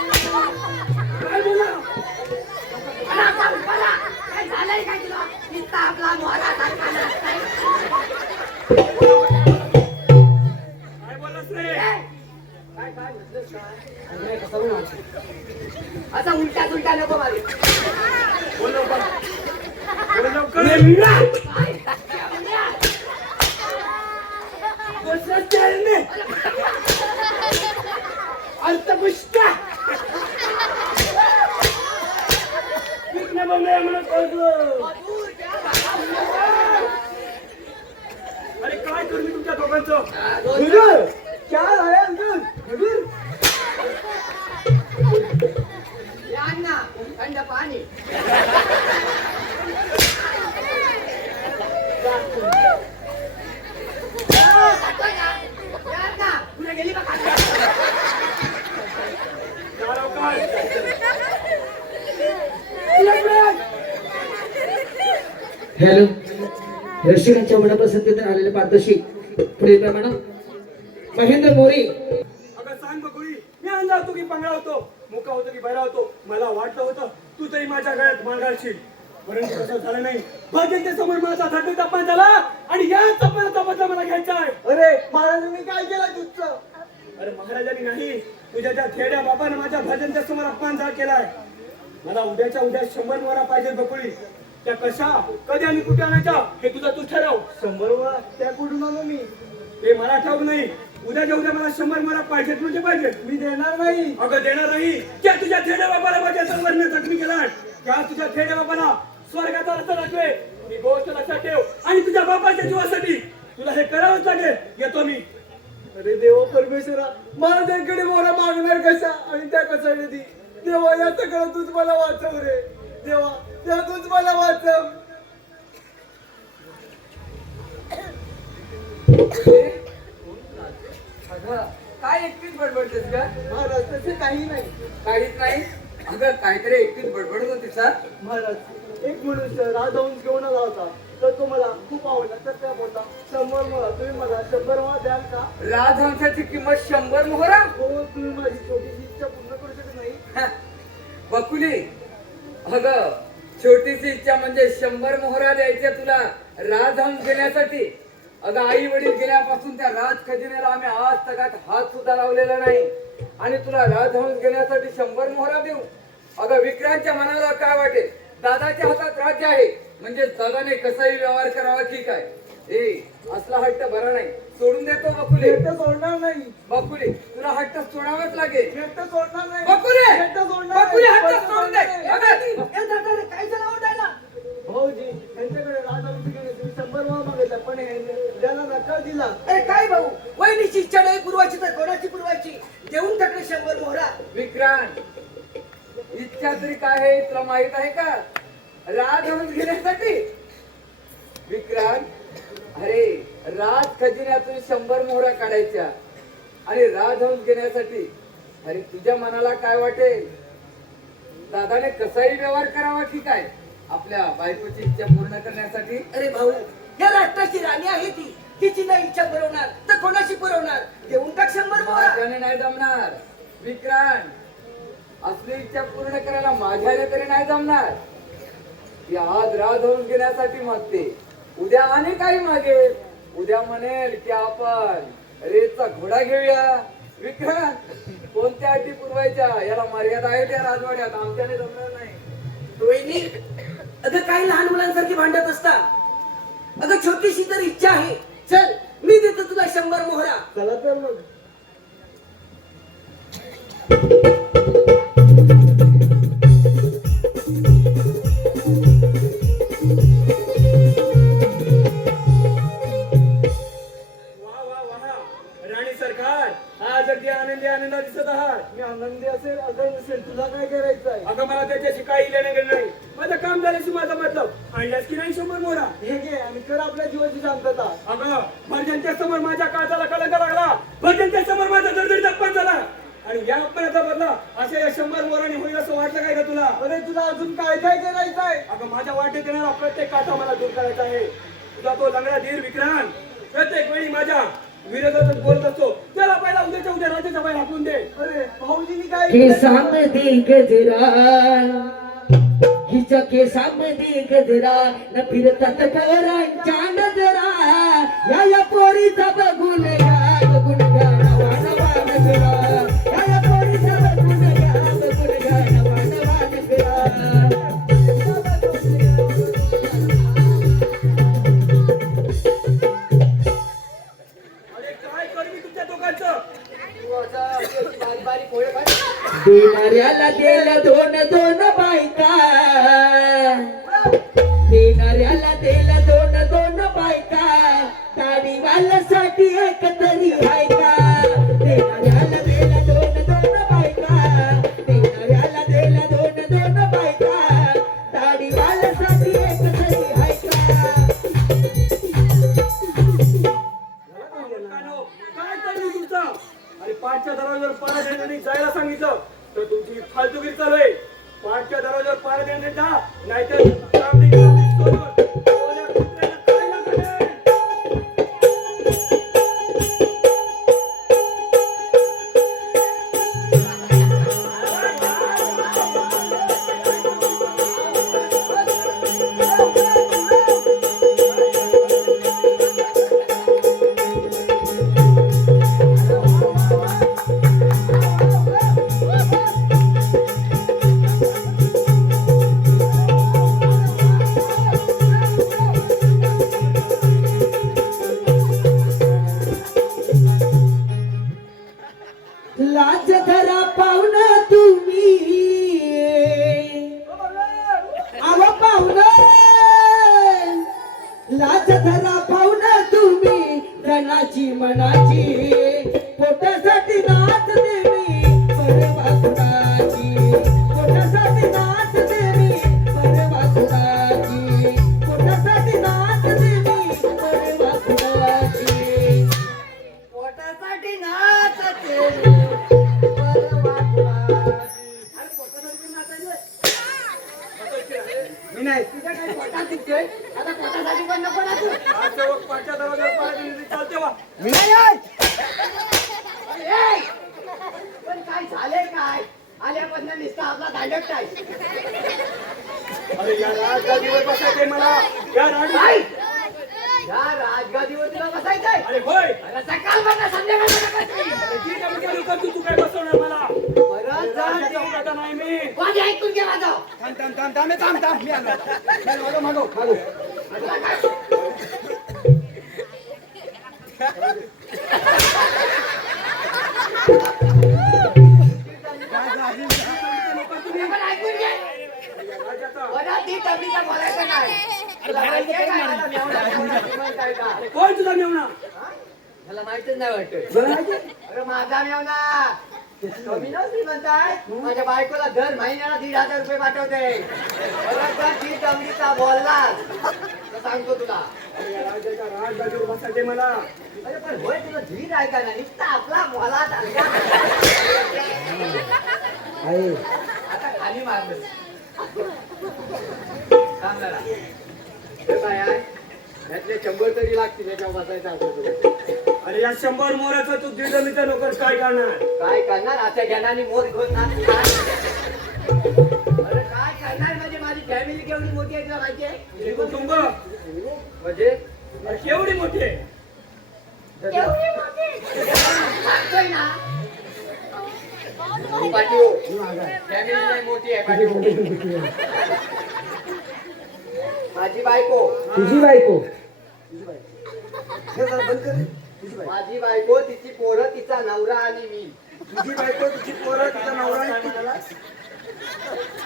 काय बोला? काय झालंय काय तुला नुसता आपला मोहरा टाकला काय बोललास रे? काय काय म्हटलंस काय? अरे कसं होणार? असा उलटा सुलटा नको मारे बोल लवकर. बोल लवकर. निघा. काय? तसंच ते मी. अर्थपुष्टा. विघ्न बंगल्या म्हणून बोलतो. अरे काय करू मी तुमच्या दोघांचं? हुजूर, क्या है हुजूर? हुजूर. ना थंड पाणी तुला गेली का जा लवकर. हॅलो, रसिकांच्या मनापसंतीत आलेले पारदर्शी पुढे प्रमाणे महेंद्र मोरे. अगं सांग बकुळी, मी अंधा होतो की पांगळा होतो, मुका होतो की बहिरा होतो? मला वाटलं होतं तू तरी माझ्या गळ्यात मान घालशील. परंतु तसं झालं नाही. भजनच्या समोर माझा थंडीत अपमान झाला आणि या अपमानाचा बदला मला घ्यायचा आहे. अरे महाराजांनी काय केलं तुझचं? अरे महाराजांनी नाही, तुझ्या त्या थेड्या बापाने माझ्या भजनच्या समोर अपमान केलाय. मला उद्याच्या उद्या 100 मोहरा पाहिजे बकुळी. त्या कशा, कधी आणि कुठे आणायच्या हे तुझं तू ठरव. 100 वा त्या कुठून आणू मी? ते मला ठाऊक नाही. उद्याच्या उद्या मला 100 मोहरा पाहिजेत म्हणजे पाहिजेत. मी देणार नाही. अगं देणार नाही. त्या तुझ्या थेड्या बापाला माझ्या तलवारीने जखमी केलाय. त्या तुझ्या थेड्या बापाला स्वर्गाचा रस्ता दाखवे. ही गोष्ट लक्षात ठेव आणि तुझ्या बापाच्या जीवासाठी तुला हे करावंच लागेल. येतो मी. अरे देवा परमेश्वरा, महाराजांकडे मोहरा मागणार कशा आणि त्या कशासाठी? देवा या सगळं तूच मला वाचव रे. देवा त्या तूच मला वाचव. अगं काय एकटीच बडबडतेस का? महाराज तसे काही नाही. काहीच नाही. अगं काहीतरी एकटीच बडबडत होती सर. महाराज, एक मनुष्य राजहंस घेऊन आला होता, तर तो मला खूप आवडला. तर त्या बोलला 100 मोहरा तुम्ही मला 100 मोहरा द्याल का? राजहंसाची किंमत 100 मोहरा. हो, तुम्ही माझी छोटीशी इच्छा पूर्ण करू शकत नाही. हा. बकुली, अगं छोटीशी इच्छा म्हणजे 100 मोहरा द्यायच्या तुला राजहंस घेण्यासाठी. अगं आई वडील गेल्यापासून त्या राज खजिन्याला आम्ही आज तगात हात सुद्धा लावलेला नाही आणि तुला राजहंस घेण्यासाठी 100 मोहरा देऊ. अगं विक्रांतच्या मनाला काय वाटेल? दादाच्या हातात राज्य आहे म्हणजे दादाने कसाही व्यवहार करावा ठीक आहे. असला हट्ट बरा नाही. सोडून देतो बकुले. हट्ट सोडणार नाही. बकुले तुला हट्ट सोडावाच लागेल. हट्ट सोडणार नाही. बकुले हट्ट सोडणार बकुले नाही. हट्ट सोडून दे. अगं, काय झालं ओरडायला? भाऊजी, यांच्याकडे राजहंस घेणे तुम्ही 100 मोहरा मागितला, पण त्याला नकार दिला. अरे काय भाऊ, वहिनीची इच्छा नाही पुरवायची तर कोणाची पुरवायची? देऊन टाकले 100 मोहरा. विक्रांत, इच्छा तरी काय आहे तुला माहित आहे का? राजहंस घेण्यासाठी. विक्रांत, अरे राज खजिन्यातून 100 मोहरा काढायच्या आणि राजहंस घेण्यासाठी अरे तुझ्या मनाला काय वाटेल? दादाने कसाही व्यवहार करावा ठीक आहे आपल्या बायकोची इच्छा पूर्ण करण्यासाठी. अरे भाऊ, या राष्ट्राची राणी आहे ती. तिची नाही इच्छा पुरवणार तर कोणाशी पुरवणार? देऊन टाक 100 मोहरा. माझ्याने नाही जमणार विक्रांत. असली इच्छा पूर्ण करायला माझ्याने तरी नाही जमणार. ती आज राजहंस घेण्यासाठी मागते, उद्या आणि काही मागेल. उद्या म्हणेल की आपण रेतचा घोडा घेऊया. विक्रांत, कोणत्या अटी पुरवायच्या याला मर्यादा आहे त्या राजवाड्यात. आमच्याने जमणार नाही. वहिनी, अगं काय लहान मुलांसारखी भांडत असता? अगं छोटीशी तर इच्छा आहे. चल, मी देतो तुला 100 मोहरा. चला तर मग. वा वा वा. राणी सरकार, आज अगदी आनंदी आनंदात दिसत आहात. मी आनंदी असेल अगर नसेल तुला काय करायचं आहे? अगं मला त्याच्याशी काही लेणं देणं नाही. माझं काम झाल्याशी माझा मतलब. आणल्यास की नाही 100 मोहरा? हे घे आणि कर आपल्या जीवाची शांतता. अगं भजनच्या समोर माझ्या काळजाला कलंक लागला. भजनच्या समोर माझा दरदरीत अपमान झाला आणि या अपमानाचा बदला अशा या 100 मोहराने होईल असं वाटलं काय का तुला? अरे तुला अजून काय काय करायचं आहे? अगं माझ्या वाटेत येणारा प्रत्येक काटा मला दूर करायचा आहे. तुझा तो लंगडा धीर विक्रांत प्रत्येक वेळी माझ्या विरोधातच बोलत असतो. त्याला पहिला उद्याच्या उद्या राजाच्या बाहेर हाकलून दे. अरे भाऊजीनी काय केसामध्ये गजरा, हिच्या केसामध्ये गजरा, न फिरतात पोरांच्या नजरा. या पोरीचा बघून घ्या, बघून घ्या नवा नवा नजरा. या पोरीचा बघून घ्या, बघून घ्या नवा नवा नजरा. अरे काय करू मी तुमच्या दोघांचं? देणाऱ्याला दिला 2-2 बायका, देणाऱ्याला दिला 2-2 बायका. ताडीवाल्यासाठी एक तरी हाय का? देणाऱ्याला दिला 2-2 बायका, देणाऱ्याला दिला 2-2 बायका. ताडीवाल्यासाठी एक तरी हाय का? काय करू मी तुमचं? अरे पाठच्या दरवाजावर पाय देण्याने जायला सांगितलं तर तुमची फालतुगिरी चालू आहे. पाठ लाज धरा पाहुण तुम्ही जनाची मनाची पोटासाठी नाच देवी परवा कुणाची पोटासाठी नाच देवी परवा कुणाची पोटासाठी नाच देवी परवा कुणाची पोटासाठी नाचते परवा कुणाची. अरे पोटासाठी नाचायचं? मी नाही तुझ्या काही पोटात दुखतोय आता पोटासाठी पण नको नाचू. आज सेवक पाचच्या दरवाजावर पाहिजे चालते वा. मी नाही येत. अरे, पण काय झाले काय आल्यापासून नुसता आपला दांडक काय अरे या राजगादीवर बसायचंय मला. या राज काय या राजगादीवर तुला बसायचंय अरे होय. अरे सकाळपासून संध्याकाळपर्यंत ठीक आहे, मी चालू करतो. तू काय बसवणार मला? परत जा राजाचा उगाचा नाही मी. माझे ऐकून घे माझं थांब मी आलो. मागो तुला काय तुम्ही पण ऐकून घे राजाचा. परत ती टबरीचं बोलायचं नाही तुला माहिती आहे काय मला मेवणा कोणाला श्रीमंत आहे का? कोण तुझा मेवणा? हा? मला माहितीच नाही वाटत तुला माहिती? अरे माझा मेवणा कमी ना श्रीमंत आहे माझ्या बायकोला दर महिन्याला 1,500 रुपये पाठवते परत जर ती टबरीचा बोललास तर सांगतो तुला अरे या राजाच्या राजगादीवर बसायचंय मला. अरे पण होय तुला धीर आहे का नाही नुसता आपला मला आता खाली मारलं थांब जरा. हे काय आहे यातले 100 तरी लागतील याच्यावर बसायचं असं तुला. अरे या 100 मोराचा तू 1.5 मीटर नोकर काय करणार? काय करणार आता ज्ञानाने मोर घेऊन नाच अरे काय करणार म्हणजे माझी फॅमिली केवढी मोठी आहे तुला माहिती आहे तुझे कुटुंब म्हणजे अरे केवढी मोठी आहे? केवढी मोठी सांगतोय ना पाटीव फॅमिली नाही मोठी आहे पाटीव माझी बायको तुझी बायको माझी बायको तिची पोरं तिचा नवरा आणि मी तुझी बायको, तुझी पोरं, तुझा नवरा आणि तू.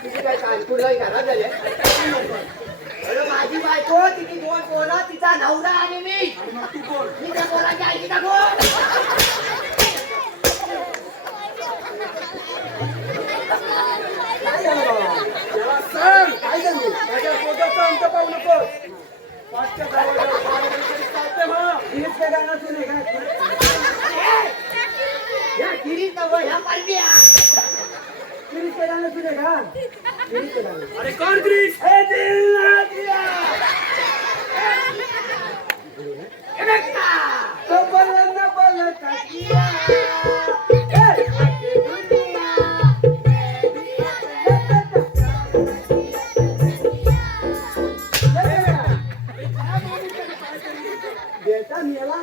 तिची काय कानपूर नाही घरात झाले अरे माझी बायको तिची 2 पोरं तिचा नवरा आणि मी मग तू कोण? मी त्या पोराची आईची का कोण त्याला सांग. माझ्या पोटाचा अंत पाहू नकोस. पाचच्या दरवाजावर पाहिलं तरी चालते मला. हीच काय गाणं सुरू आहे का? या गिरीश नव ह्या पारड्या हीच काय गाणं सुरू आहे का? हीच काय गाणं. अरे कोण ग्रीस? हे दिल ना दिया हे बेटा तो बोलन ना बोलता किया ए दुनिया बेटा मेला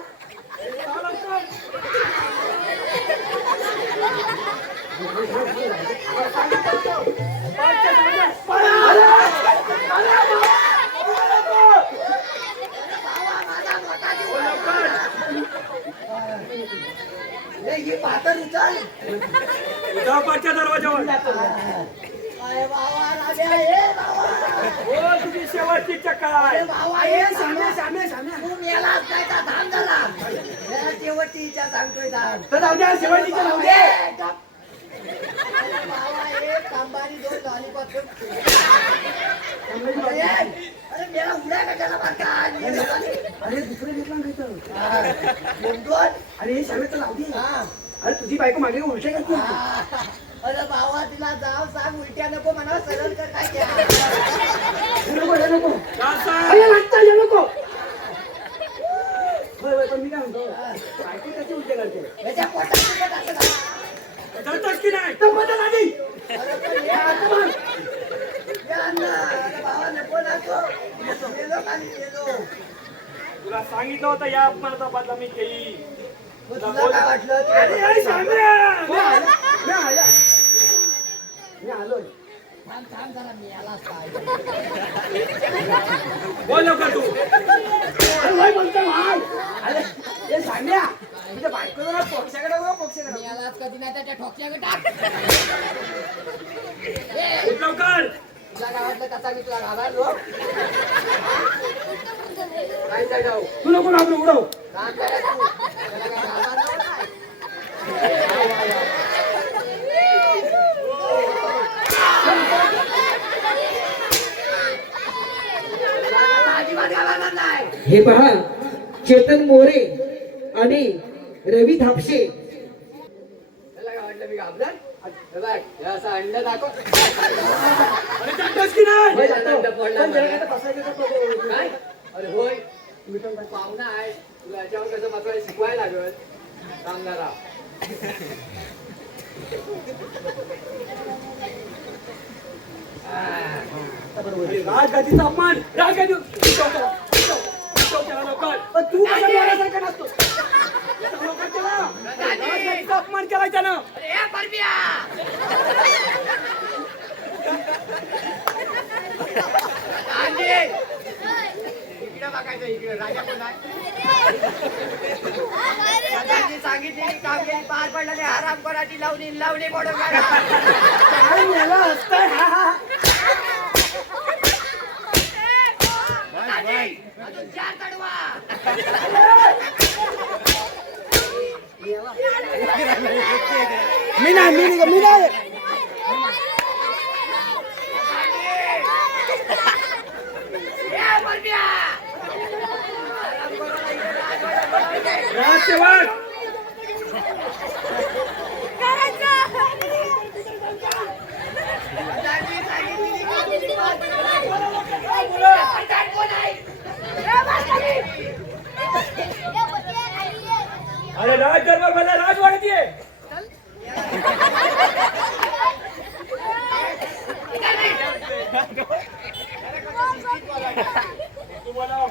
ही पातर उचल जा पाचच्या दरवाजावर. अरे बाबा राजा हे बाबा हो तुझी शेवटची चक्कर अरे आहे. बाबा हे साम्या तू मेलाच काय का थांब जरा या शेवटची इच्छा सांगतोय थांब तर जाऊ द्या शेवटची जाऊ दे. अरे बाबा हे तांबारी 2 लॉलीपॉप अरे मेला उड्या कशाला मारतात अरे दुसरं घेतलं घेतलं. 2 अरे शाळेत जाऊ दे. हा अरे तुझी बायको मागे उलटे करते. अरे बाबा तिला जाव सांग उलट्या नको म्हणा सरळ कर काय त्या. नको हे नको. जा सांग. अरे लागतं हे नको. होय होय पण मी काय म्हणतो बायको कशी उलटे करते? याच्या पोटात तुझं टाकलं का? जातोस की नाही? तर मदत आली. अरे पण हे आता बघ. या ना. अरे बाबा नको नको गेलो खाली गेलो तुला सांगितलं होतं या अपमानाचा बदला मी घेईल. मग तुला काय वाटलं अरे शाम्या. मी आलोय. थांब थांब जरा मी याला काय बोल लवकर तू. अरे होय बोलतो भाई. अरे हे सांग्या तुझ्या बायकोला पक्षाकडे मी यालाच कधी नाही तर त्या ठोकल्याकडे टाक उठ लवकर. तुला काय वाटलं कसा मी तुला घाबरलो काय काय जाऊ तू नको घाबरू, उडव. काम करा तू. त्याला काय घाबरणार नाही. त्याला अजिबात घाबरणार नाही. हे पहा, चेतन मोरे आणि रवी धापशे. त्याला काय वाटलं मी घाबरणार? हे बघ, हे असं अंड दाखव. अरे जातोस की नाही? होय, आता अंड फोडणार मला. काय? अरे होय, तुम्ही पण पाहुणा आहे. तुला याच्यावर कसं मात्र शिकवायला लागल. सांगणारा. अरे राजगादीचा अपमान, राजगादी त्याला लवकर. पण तू कसा बोलायसारखा नसतो? लवकर त्याला. राजगादीचा अपमान केलाय त्यानं. अरे या परम्या! राजे! इकडे बघायचं, इकडे. राजा कोण आहे? राजांनी सांगितलेली कामगिरी पार पडल्याने आराम कराटी लावणी मोडून काढा. काय मेला हसताय? हा, हा. राजे, अजून 4 चढवा. मी नाही. या परम्या! राजसेवक राजांनी सांगितलेली कामगिरी पार पडल्याने प्रधान कोण आहे? अरे राज दरबार मला राजवाड्यात ये. तू बोलाव.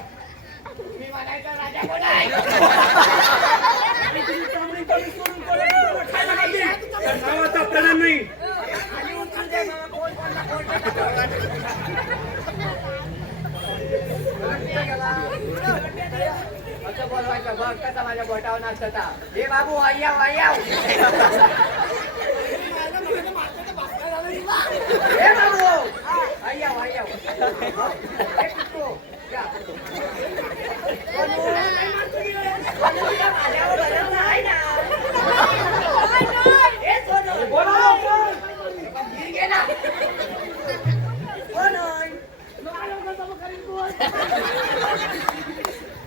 मी म्हणायचं राजा कोण आहे? आणि तुझी चामडी कमी सोडून कोणाला खायला घालली. त्या नावाचा प्रणाम नाही. आणि उचलून दे मला कोण कोणला कोण असं बोलवायचं बघ कसा माझ्या बोटावर नाचता. हे बाबू अय्याव अय्याव. हे बाबू अय्याव अय्याव. हे कुठं? या. माझ्यावर भरोसा आहे ना. हे सोनू. गिर गेला. कोण होय?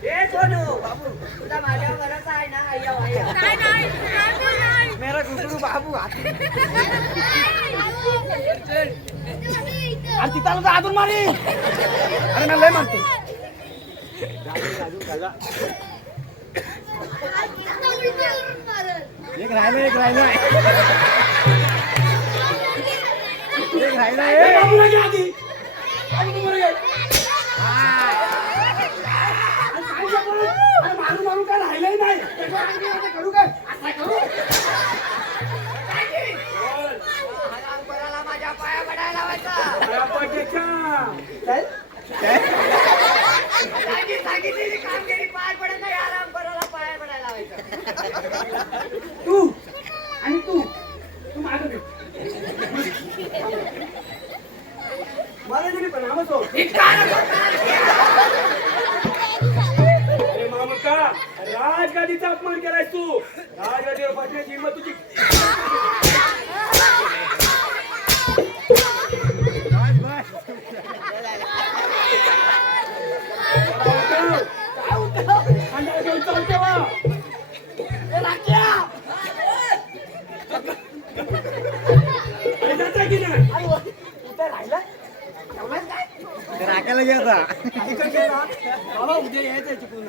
हे सोनू बाबू तुझा माझ्यावर भरोसा आहे ना. अय्याव अय्याव. मेरा घुगरू बाबू तिथं अजून मारी. अरे मी लय मारतो. एक राहिला. ए, बाबूला घे आधी. बाबूला घे. अरे मारू काय राहिलंही नाही. करू काय? असं करू. हरामखोराला माझ्या पाया पडायला लावायचा. राजांनी सांगितलेली कामगिरी पार पडत नाही. हरामखोराला पाया पडायला लावायचं. तू आणि तू मागं घे. मला तरी पण आवाज हो. अरे मामका, राजगादीचा अपमान केलाय तू. राजगादीवर बसण्याची हिंमत तुझी. अंधार घेऊन चाल तेव्हा. अरे जाता की नाही? राखायला गेला बाबा उद्या यायचं चुकून.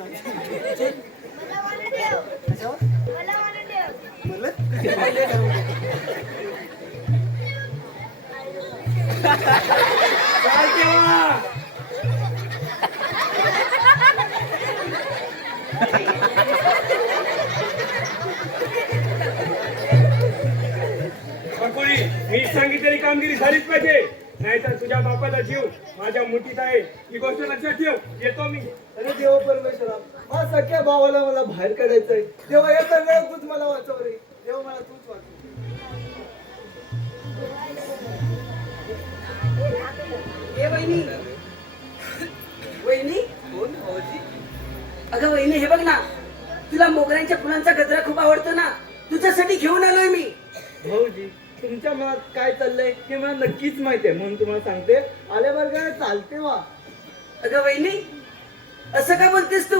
चाल तेव्हा. बकुळी, मी सांगितलेली कामगिरी झालीच पाहिजे. नाहीतर तुझ्या बापाचा जीव माझ्या मुठीत आहे. ही गोष्ट लक्षात ठेव. येतो मी. अरे देव परमेश्वरा माझ्या सख्या भावाला मला बाहेर काढायचंय. देवा या सगळ्या तूच मला वाचव रे. देवा मला तूच वाचव. ए वहिनी. वहिनी कोण भाऊजी? अगं वहिनी हे बघ ना, तुला मोगऱ्यांच्या फुलांचा गजरा खूप आवडतो ना, तुझ्यासाठी घेऊन आलोय मी. भाऊजी तुमच्या मनात काय चाललंय हे मला नक्कीच माहितीये, म्हणून तुम्हाला सांगते आल्यावर काय चालते वा. अगं वहिनी असं का बोलतेस तू?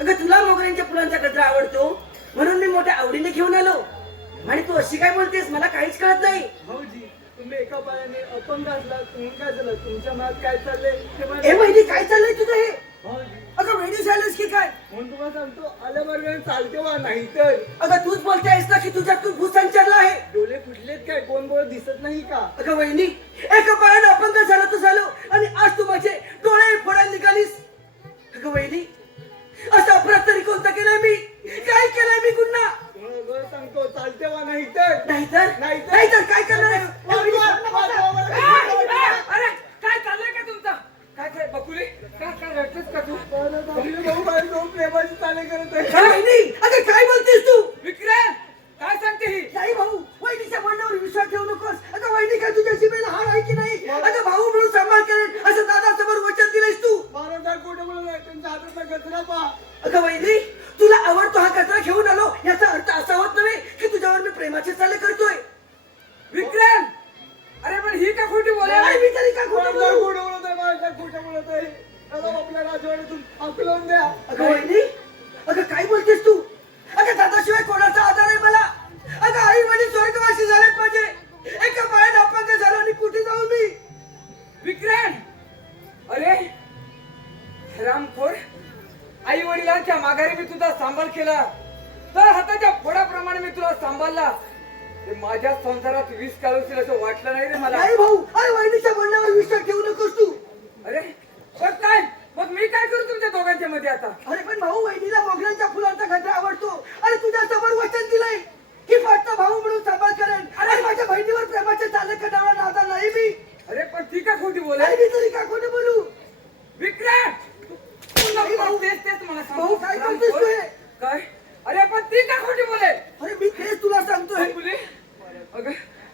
अगं तुला मोगऱ्यांच्या फुलांचा गजरा आवडतो म्हणून मी मोठ्या आवडीने घेऊन आलो, आणि तू अशी काय बोलतेस मला काहीच कळत नाही. भाऊजी तुम्ही एका पायाने अपंग असला तुम्ही काय झालं, तुमच्या मनात काय चाललंय हे मला ए वहिनी काय चाललंय तुझं हे? भाऊजी अगं वहिनी झालंस की काय? म्हणून तुम्हाला सांगतो आल्यावर काय चालते वा, नाही तर अगं तूच बोलते आहेस ना की तुझ्यात तू भूसंचारला आहे. डोळे फुटलेत काय, कोण बोलत दिसत नाही का? अगं वहिनी एका पायाने अपंग झाला तू झालो आणि आज तू माझे डोळे फोडायला निघालीस. अगं वहिनी असा अपराध तरी कोणता केलाय मी? काय केलंय मी गुन्हा? तुम्हाला जर सांगतो चालते वा, नाही तर नाहीतर काय करणार आहेस? ए, वहिनी, सोड ना मला. अरे काय चाललंय का तुमचं? काय काय बकुली काय काय रडतेस का तू? भाऊ माझी दोन प्रेमाची चाले करत आहे. अगं वहिनी अगं काय बोलतेस तू? विक्रांत काय सांगते ही? नाही भाऊ, वहिनीच्या बोलण्यावर विश्वास ठेवू नकोस. अगं वहिनी काय तुझ्या जिभेला हाड आहे की नाही? अगं भाऊ म्हणून सांभाळ करेन असं दादासमोर वचन दिलंयस तू. 12,000 कोटी बोलत आहे, त्यांच्या हातातला गजरा पहा. अगं वहिनी तुला आवडतो हा कचरा घेऊन आलो, याचा अर्थ असा होत नव्हे की तुझ्यावर मी प्रेमाचे चाले करतोय. विक्रांत अरे पण ही का खोटी बोलायला? नाही, मी तरी काय खोटं कोणाला बोलू? खोटं बोलत आहे, मला खोटं बोलत आहे. आता आपल्या राजवाड्यातून हाकलून द्या. अगं वहिनी अगं काय बोलतेस तू? अगं दादाशिवाय कोणाचा आधार आहे मला? अगं आई वडील स्वर्गवासी झालेत माझे, एका पायात अपंग झालो आणि कुठे जाऊ मी? विक्रांत अरे रामखोर, आई वडिलांच्या माघारी मी तुझा सांभाळ केला, तर हाताच्या फोडाप्रमाणे मी तुला सांभाळला. ते माझ्या संसारात विष काढूशील असं वाटलं नाही रे मला. नाही भाऊ, अरे वहिनीच्या बोलण्यावर विश्वास ठेवू नकोस तू. अरे मग काय, मग मी काय करू तुमच्या दोघांच्या मध्ये आता? अरे पण भाऊ वहिनीला मोगऱ्यांच्या फुलांचा गजरा आवडतो आणि तुझ्या समोर वचन दिलंय की फक्त भाऊ म्हणून सांभाळ करेन. अरे माझ्या बहिणीवर प्रेमाचे चाले करणारा नादा नाही मी. अरे पण ती का खोटी अरे बोलाय? मी तरी का खोटं बोलू? विक्रांत नाही भाऊ. तेच तेच मला सांग. भाऊ, काय करतोस तू हे? काय? अरे पण ती का खोटी बोले? अरे मी तेच तुला सांगतोय. मुली अगं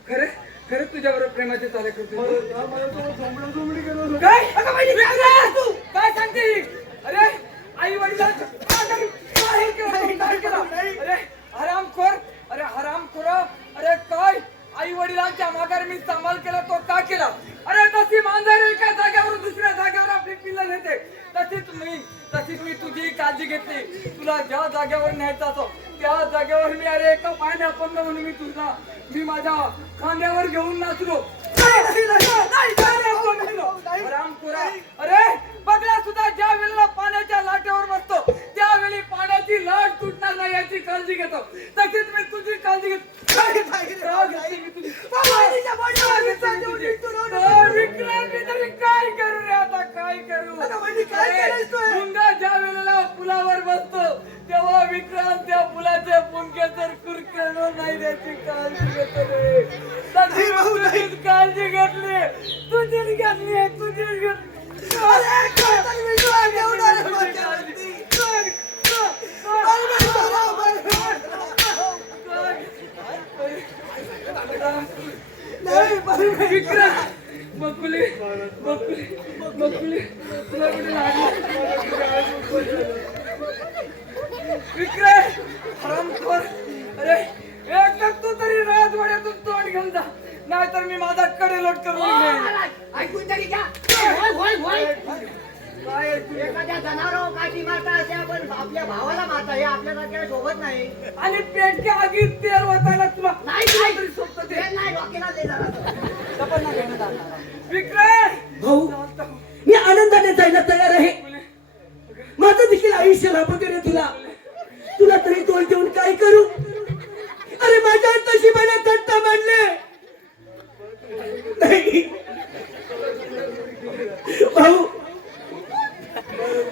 खरं खरं तुझ्याबरोबर प्रेमाचे चाले करते. मला तो झोंबडी करत होता. काय? अगं वहिनी काय करतोस तू? काय सांगते ही? अरे आई वडिलांचं काय केलं? काय केलं? अरे हरामखोर, अरे हरामखोर, अरे काय आई वडिलांच्या माघारी मी सांभाळ केला तो का केला? अरे तशी मांजर एका जागेवरून दुसऱ्या जागेवर आपली पिल्लं नेते, तशीच मी तुझी काळजी घेतली. तुला ज्या जागेवर न्यायचं असो त्या जागेवर मी अरे एका पायाने अपंग म्हणून मी माझ्या खांद्यावर घेऊन नाचलो. हरामखोरा, अरे बगला सुद्धा ज्या वेळेला पाण्याच्या लाटेवर बसतो त्यावेळी पाण्याची लाट तुटणार नाही याची काळजी घेतो, तशीच मी तुझी काळजी घेतो. काय करू रे आता, काय करू? मुंगा ज्या वेळेला पुलावर बसतो तेव्हा विक्रांत त्या पुलाचे पुंके तर कुरकलो नाही त्याची काळजी घेतो रे. तुझीच काळजी घेतली, तुझीच घेतली. विक्रांत बकुली बकुली बकुली तुला कुठे लागलं? विक्रांत हरामखोर, अरे एकदा तू तरी राजवाड्यातून तोंड घेऊन जा, नाहीतर मी माझा कडेलोट करून घेईन. ऐकून तरी घ्या. काय ऐकू? एखाद्या जनावरावर काठी मारता असे आपण आपल्या भावाला मारता, हे आपल्याला सोबत नाही. आणि पेटच्या आगीत तेल वाचायला तुला नाही तरी सोबत ते नाही डोक्याला लय जरा. विक्रांत भाऊ मी आनंदाने जायला तयार आहे. माझं देखील आयुष्य लाभू दे रे तुला. तुला तरी तोल देऊन काय करू? अरे माझ्या नशिबाने थट्ट मांडले. नाही भाऊ,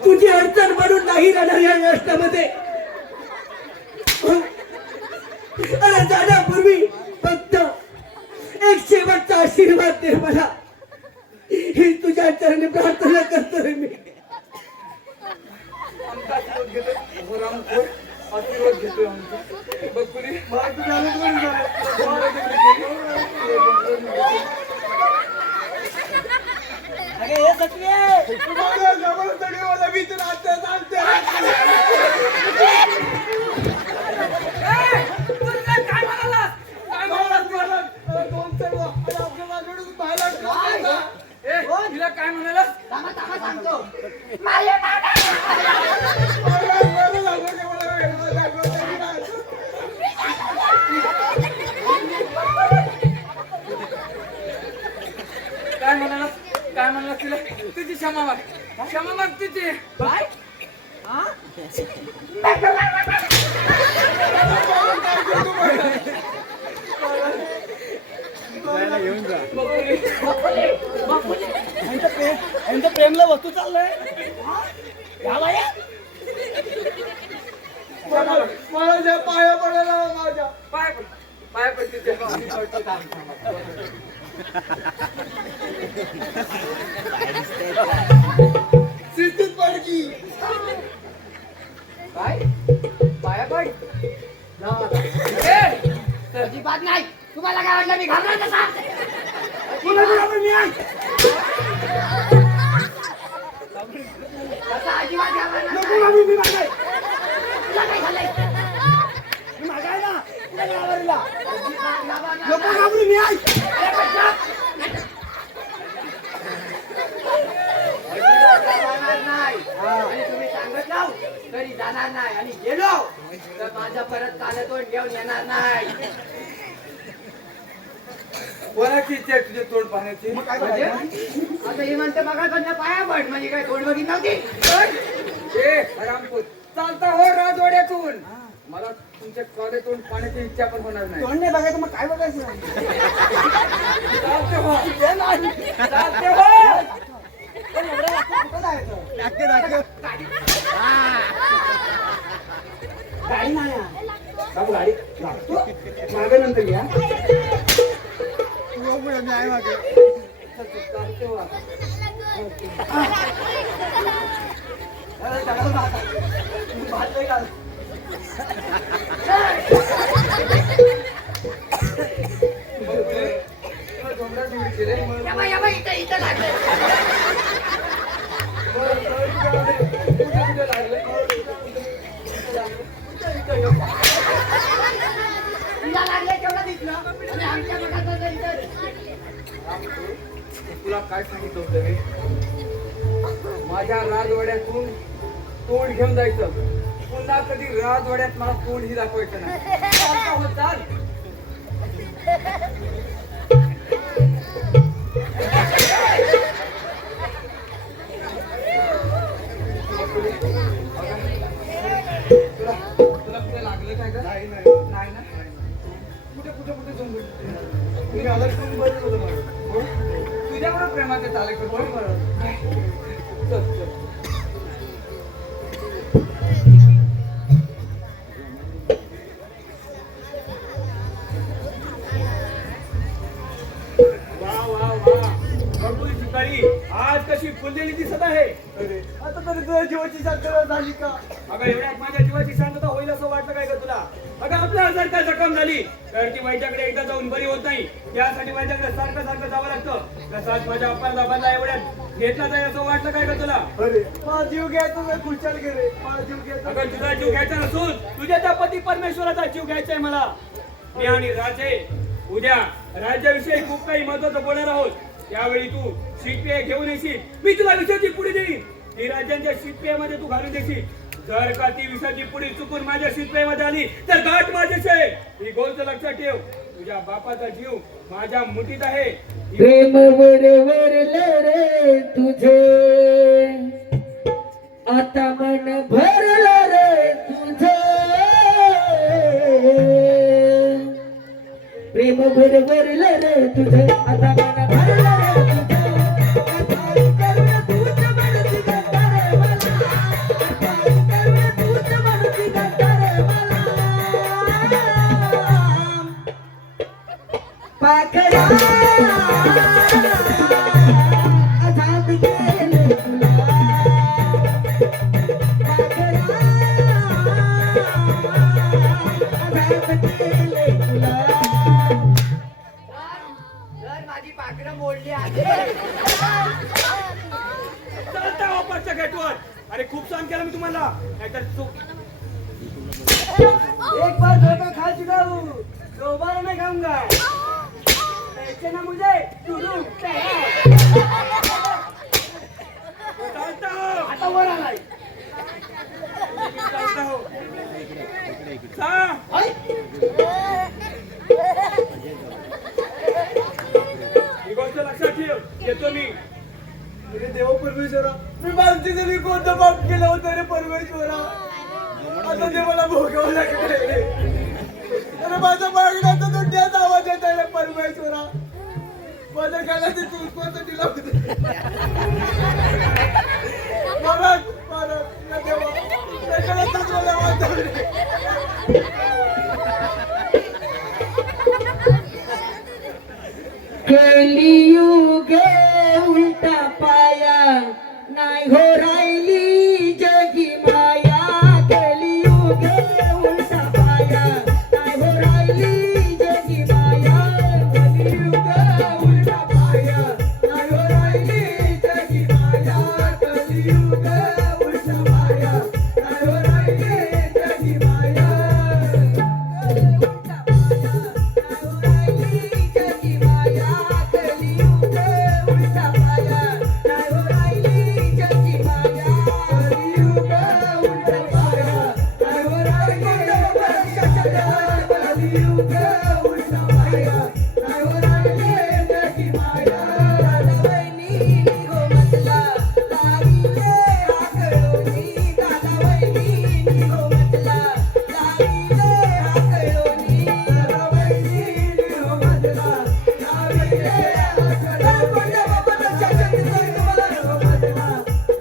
तुझी अडचण म्हणून नाही राहणार या राष्ट्रामध्ये. अरे जाण्यापूर्वी फक्त एक शेवटचा आशीर्वाद दे मला, ही तुझ्या चरणी प्रार्थना करतोय मी. आमचा आशीर्वाद घेतोय हरामखोर, आशीर्वाद घेतोय आमचा. बकुली मला तुझ्या हातात झालं. अरे हे सत्य तुम्हाला जबरदस्ती मला मी तर आता सांगते. क्षमा माग क्षमा माग तिची काय हा यांचं प्रेमला वस्तू चाललंय या बाया मला ज्या पाया पडायला माझ्या पाय पड तिच्या शिस्तीत पडकी काय पाया पड अजिबात नाही तुम्हाला काय वाटलं मी घाबरत कसा कसा अजिबात घाबरणार नाही. तुला काय झालंय अजिबात घाबरणार. अरे पण चुप. अजिबात घाबरणार नाही. आणि तुम्ही सांगत जाऊ तरी जाणार नाही आणि गेलो तर माझ्या परत कालतोंड घेऊन येणार नाही. कोणाची इच्छा आहे तुझे तोंड पाहण्याची म्हणजे? आता हे म्हणते बघा पाया पड म्हणजे काय तोंड बघित नव्हती ए हरामखोर चालता हो राजवाड्यातून मला तुमच्या कॉलेजतून पाण्याची इच्छा पण होणार नाही तोंड नाही बघायचं मग काय बघायचं चालते हो चालते हो गाडी नाही बाबू गाडी मागे नंतर घ्या चालते हो या बाई इथं लागलं तुला लागले केवढं दिसलं आणि आमच्या मठाचं इथं तुला काय सांगितलं होतं मी माझ्या राजवाड्यातून तोंड घेऊन जायचं पुन्हा कधी राजवाड्यात मला तोंड ही दाखवायचं नाही चालता हो, चाल तुला तुला कुठे लागलं काय का नाही ना कुठे कुठे कुठे जाऊन मी आला की बरं होतं माझं. तुझ्याबरोबर प्रेमाचे चाले करतो चल चल वा वा वा बकुळी चिकाळी आज कशी फुललेली दिसत आहे. अरे आता तरी तुझ्या जीवाची शांतता झाली का अगं एवढ्यात माझ्या जीवाची शांतता होईल असं वाटलं काय का तुला. अगं आपल्या जर का जखम झाली तर ती वैद्याकडे एकदा जाऊन बरी होत नाही. त्यासाठी वैद्याकडे सारखं सारखं जावं लागतं. तसाच माझ्या अप्पाला बाबाला एवढ्यात घेतला जाईल असं वाटलं काय का तुला. अरे माझा जीव घ्यायचा मी खुशाल गेले माझा जीव घ्यायचा अगं तुझा जीव घ्यायचा नसून तुझ्या त्या पती परमेश्वराचा जीव घ्यायचा आहे मला. मी आणि राजे उद्या राज्याविषयी खूप काही महत्वाचं बोलणार आहोत. त्यावेळी तू शीतपेय घेऊन येशील. मी तुला विषयाची पुढे देईन. ती राज्यांच्या शीतपेयामध्ये तू घालून देशील. जर का ती विषयाची पुढे चुकून माझ्या शीतपेयामध्ये आली तर गाठ माझीच आहे. ही गोष्ट लक्षात ठेव. तुझ्या बापाचा जीव माझ्या मुठीत आहे. प्रेम वरवरलं रे तुझे आता मन भरलं रे तुझे प्रेम वरवरलं रे तुझे आता मन भरलं रे तुझे आता करुणा तूच म्हणती गंगा रे मला आता करुणा तूच म्हणती गंगा रे मला पाखरा आझाद केले तुला पाखरा आझाद केले तुला जर माझी पाखरं मोडली आहे चालता वापरच्या गेटवर. अरे खूप सहन केलं मी तुम्हाला. नाहीतर चूक एक बार धोखा खा चुका हूँ दोबारा नहीं खाऊंगा ऐसे ना मुझे टुडू चालता हो. आता वर आलाय चालता हो. चा. ही गोष्ट लक्षात ठेव. येतो मी. देव परमेश्वर परमेश्वरा मी मागच्या जरी कोणतं पाप केलं होतं रे परमेश्वरा आता ते मला भोगावं लागलं रे अरे माझ्या मागण्याचा तो त्याच आवाज येत आहे रे परमेश्वरा माझ्या कानाची चुलपत दिला महाराज महाराज या देवा त्याच्याला चांगला वाजव रे कलियुग उलटा पाया नाही हो राहिली जगी माया कलियुग उलटा पाया नाही हो राहिली जगी माया कलियुग उलटा पाया नाही हो राहिली जगी माया कलियुग उलटा पाया नाही हो राहिली जगी माया उलटा पाया नाही हो राहिली जगी माया कलियुग उलटा पाया नाही हो राहिली जगी माया कलियुग उलटा पाया नाही हो राहिली कलियुग उलटा पाया नाही हो राहिली जगी माया दादावैनी निघो म्हटला लावीले हाकळोनी दादावैनी निघो म्हटला लावीले हाकळोनी दादावैनी निघो म्हटला लावीले हाकळोनी कोणत्या बाबाला शासन दिलं तुम्हाला निघो म्हटला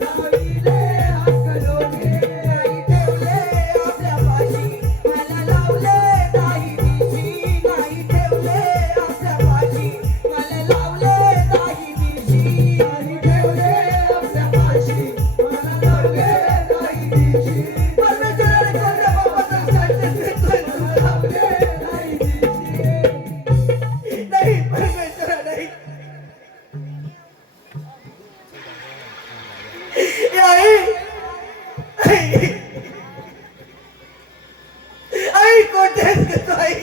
लावीले हाकळोनी नाही ठेवले आपल्या पाशी मला लावले काही दिवशी नाही ठेवले आपल्या पाशी मला लावले काही दिवशी नाही ठेवले आपल्या पाशी मला लावले काही दिवशी परमेश्वराने कोणत्या बाबाला शासन दिलं तुला लावले काही दिवशी नाही परमेश्वरा नाही आई कोठेच घेतो आई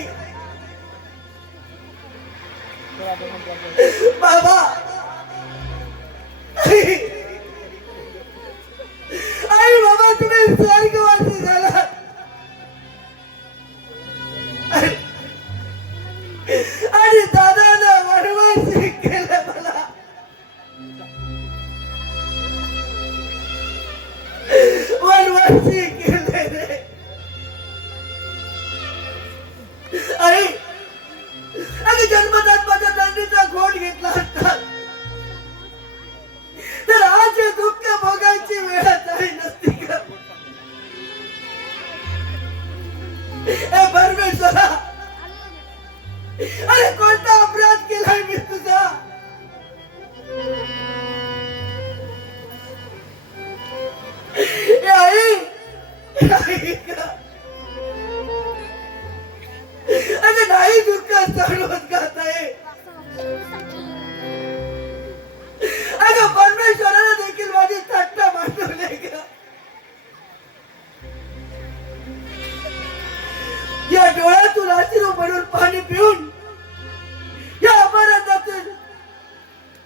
बाबा आई बाबा तुम्ही स्वर्गवासी झाला आणि दादानं वनवासी केलं मला वनवासी केले रे आई आणि जन्मदात माझ्या नंदीचा घोट घेतला असता तर आज हे दुःख भोगायची वेळ झाली नसती का ए परमेश्वरा अरे कोणता अपराध केलाय मी तुझा ए आई आई का अगं नाही दुःख सहन करता ये अगं परमेश्वराला देखील माझी थट्टा मांडवली का या डोळ्यातून आशिरू पडून पाणी पिऊन या अपराधातून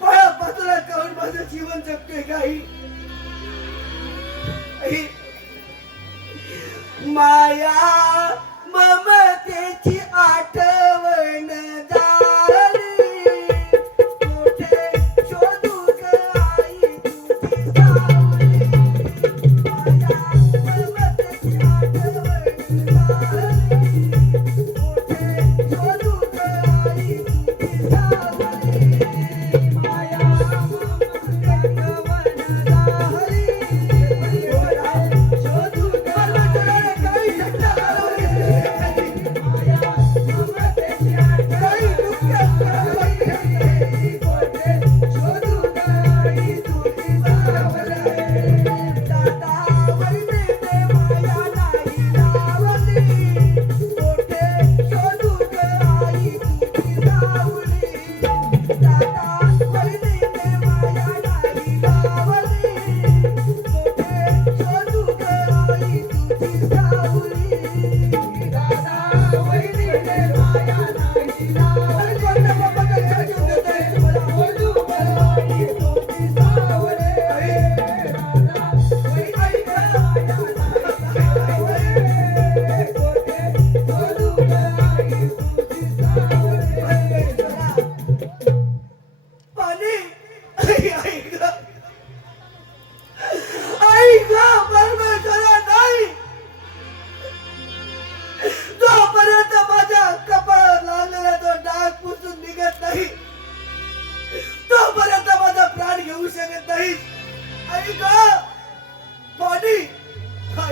पळापाचला काढून माझं जीवन जगतोय काही माया ममतेची आठवण झाली कुठे शोधू ग आई तुझी सावली माया ममतेची आठवण झाली कुठे शोधू ग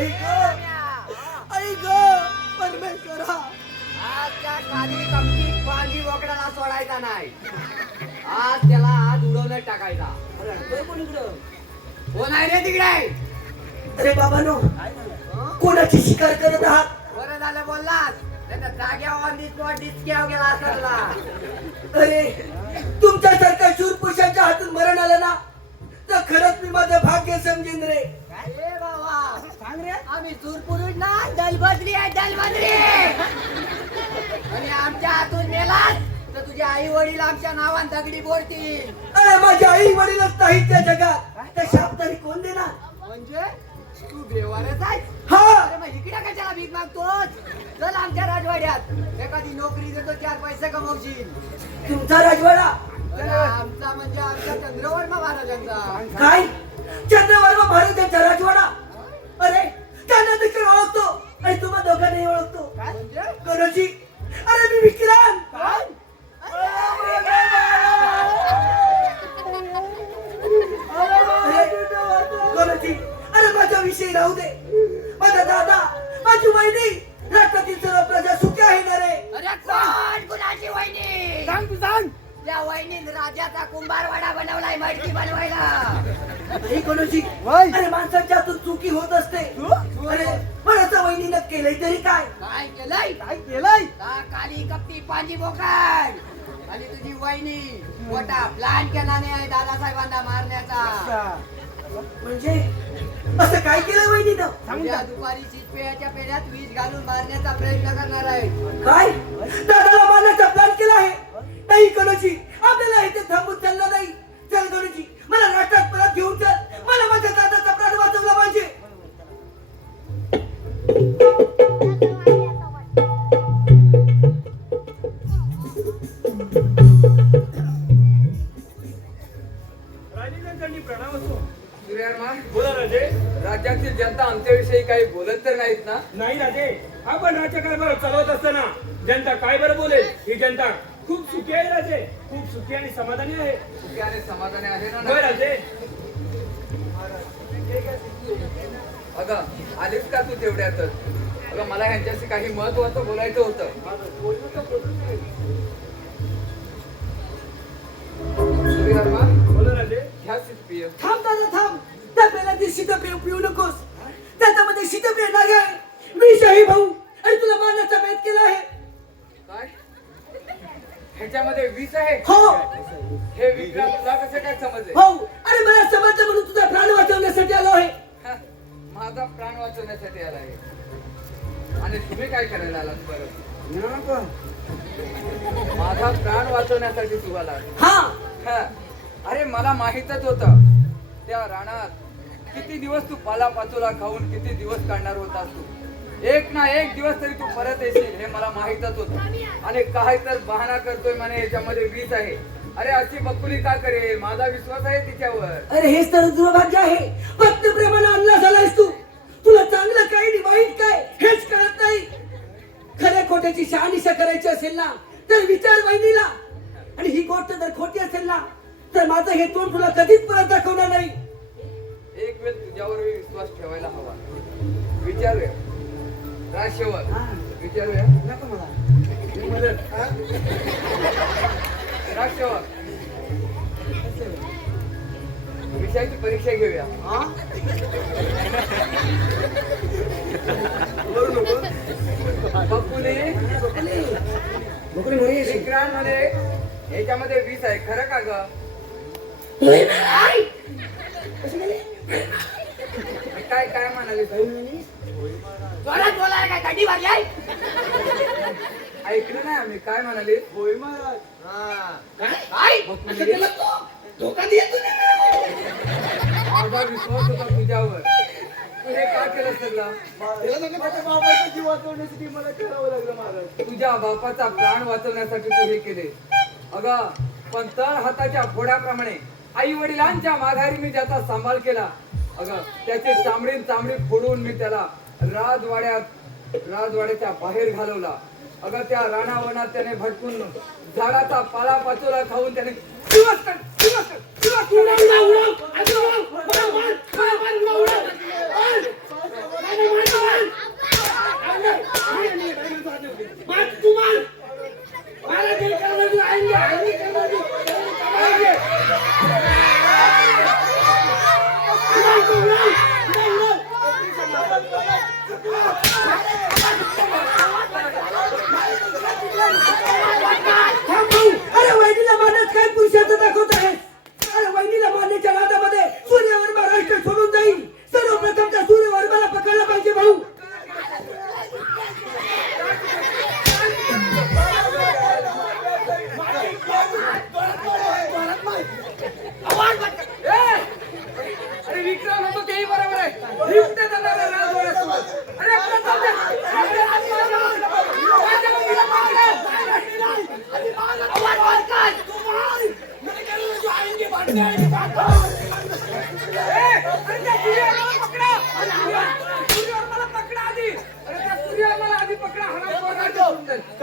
आई ग परमेश्वरा आज त्या खाली कमती पाणी बोकडाला सोडायचा नाही. आज त्याला आज उडवून टाकायचा. कोण आहे रे तिकडे? अरे बाबानो, कोणाची शिकार करत आहात? बरं झालं बोललास. नाही तर जाग्यावर डिस्क्यावर गेला असला. अरे तुमच्यासारख्या शूरपुरुषांच्या हातून मरण आलं ना, तर खरंच मी माझं भाग्य समजेन रे. ए बाबा सांग रे, आम्ही सूरपुरुष ना दलबद्री आहे दलबद्री. आणि आमच्या हातून मेलास तर तुझे आई वडील आमच्या नावान दगडी बोलतील. अरे माझ्या आई वडीलच नाहीत त्या जगात, त्या शाप तरी कोण देणार? म्हणजे तू बेवारच आहेस? हा, अरे मग इकडे कशाला भीक मागतोस? चल आमच्या राजवाड्यात एखादी नोकरी देतो, 4 पैसे कमवशील. तुमचा राजवाडा? चला, आमचा म्हणजे आमच्या चंद्रवर्मा महाराजांचा. काय चंद्रवर्मा महाराजांचा राजवाडा? अरे त्यांना देखील ओळखतो आणि तुम्हा दोघांनाही ओळखतो. काय म्हणजे? करोजी, अरे मी विक्रांत. काय? करोजी, अरे माझा विषय राहू दे. माझा दादा, माझी वहिनी, राष्ट्रातील सर्व प्रजा सुखी आहे ना रे? अरे कोण कुणाची वहिनी? सांग तू सांग. त्या वहिनीने राजाचा कुंभारवाडा बनवलाय मडकी बनवायला. नाही करोजी, वय. अरे माणसाच्या हातून चुकी होत असते. अरे मनाचा वहिनीनं केलंय तरी काय? काय केलंय? काय केलंय? काली कपटी पांजी बोकाड आणि तुझी वहिनी मोठा प्लॅन केला नाही दादासाहेबांना मारण्याचा. म्हणजे असं काय केलं वहिनीनं? उद्या दुपारी शीतपेयाच्या पेढ्यात विष घालून मारण्याचा प्रयत्न करणार आहे. काय दादाला मारण्याचा प्लॅन केला आहे? नाही करोजी, आपल्याला इथे थांबून चाललं नाही. चल करोजी, मला राष्ट्रात परत घेऊन चल. मला माझ्या दादाचा प्राण वाचवला पाहिजे. राजेंद्रांनी प्रणाम असो. सूर्यवर्मा, बोला राजे. राज्यातील जनता आमच्याविषयी काही बोलत तर नाहीत ना? नाही राजे, आपण राज्यकारभार चालवत असताना जनता काय बरं बोलेल? ही जनता खूप सुखी आहे राजे, खूप सुखी आणि समाधानी आहे. सुखी आणि समाधानी आहे ना? होय राजे. अगं आलीस का तू तेवढ्यातच? अगं मला ह्यांच्याशी काही महत्वाचं बोलायचं होतं. सूर्यवर्मा, बोला राजे. घ्या शीतपेय. थांब दादा थांब. त्या पेला ती शीतपेय पिऊ नकोस. त्याच्यामध्ये शीतपेय नाही आहे, विष आहे भाऊ. आणि तुला मारण्याचा बेत केला आहे. काय? ह्याच्यामध्ये विष आहे? हो हे विक्रांत तुला कसं काय समजले? भाऊ, अरे मला समजलं म्हणून तुझा प्राण वाचवण्यासाठी आलो आहे. हा, माझा प्राण वाचवण्यासाठी आला आहे. आणि तुम्ही काय करायला आलात परत? माझा प्राण वाचवण्यासाठी तू आला. हा, हा. अरे मला माहीतच होतं त्या रानात किती दिवस तू पालापाचोला खाऊन किती दिवस काढणार होतास तू. एक ना एक दिवस तरी तू परत येशील हे मला माहीतच होतं. आणि काय तर बहाणा करतोय म्हणे याच्यामध्ये विष आहे. अरे अशी बकुली का करेल? माझा विश्वास आहे तिच्यावर. अरे हेच तर दुर्भाग्य आहे. फक्त प्रेमानं आणला झालायस तू. तुला चांगलं काय आणि वाईट काय हेच कळत नाही. खऱ्या खोट्याची शहानिशा करायची असेल ना तर विचार वहिनीला. आणि ही गोष्ट जर खोटी असेल ना तर माझं हे तोंड तुला कधीच परत दाखवणार नाही. एक वेळ तुझ्यावर विश्वास ठेवायला हवा. विचारूया राजशेवर, विचारूया राजशेवर. विषयाची परीक्षा घेऊया. बकुली विक्रांत म्हणे याच्यामध्ये विष आहे, खरं का ग? काय काय म्हणाले? जोरात बोलाय काय थंडी वाजली आहे? ऐकलं नाही आम्ही काय म्हणाले? होय महाराज. काय? माझा विश्वास होता तुझ्यावर. तू हे का केलं सगळं? माझ्या बाबाचा जीव वाचवण्यासाठी मला करावं लागलं महाराज. तुझ्या बापाचा प्राण वाचवण्यासाठी तू हे केले. अगं पण तळ हाताच्या फोडाप्रमाणे आई वडिलांच्या माघारी मी ज्याचा सांभाळ केला, अगं त्याची चामडी फोडून मी त्याला राजवाड्याच्या बाहेर घालवला. अगं त्या राणावनात त्याने भटकून झाडाचा पाला पाचोला खाऊन त्याने उडव,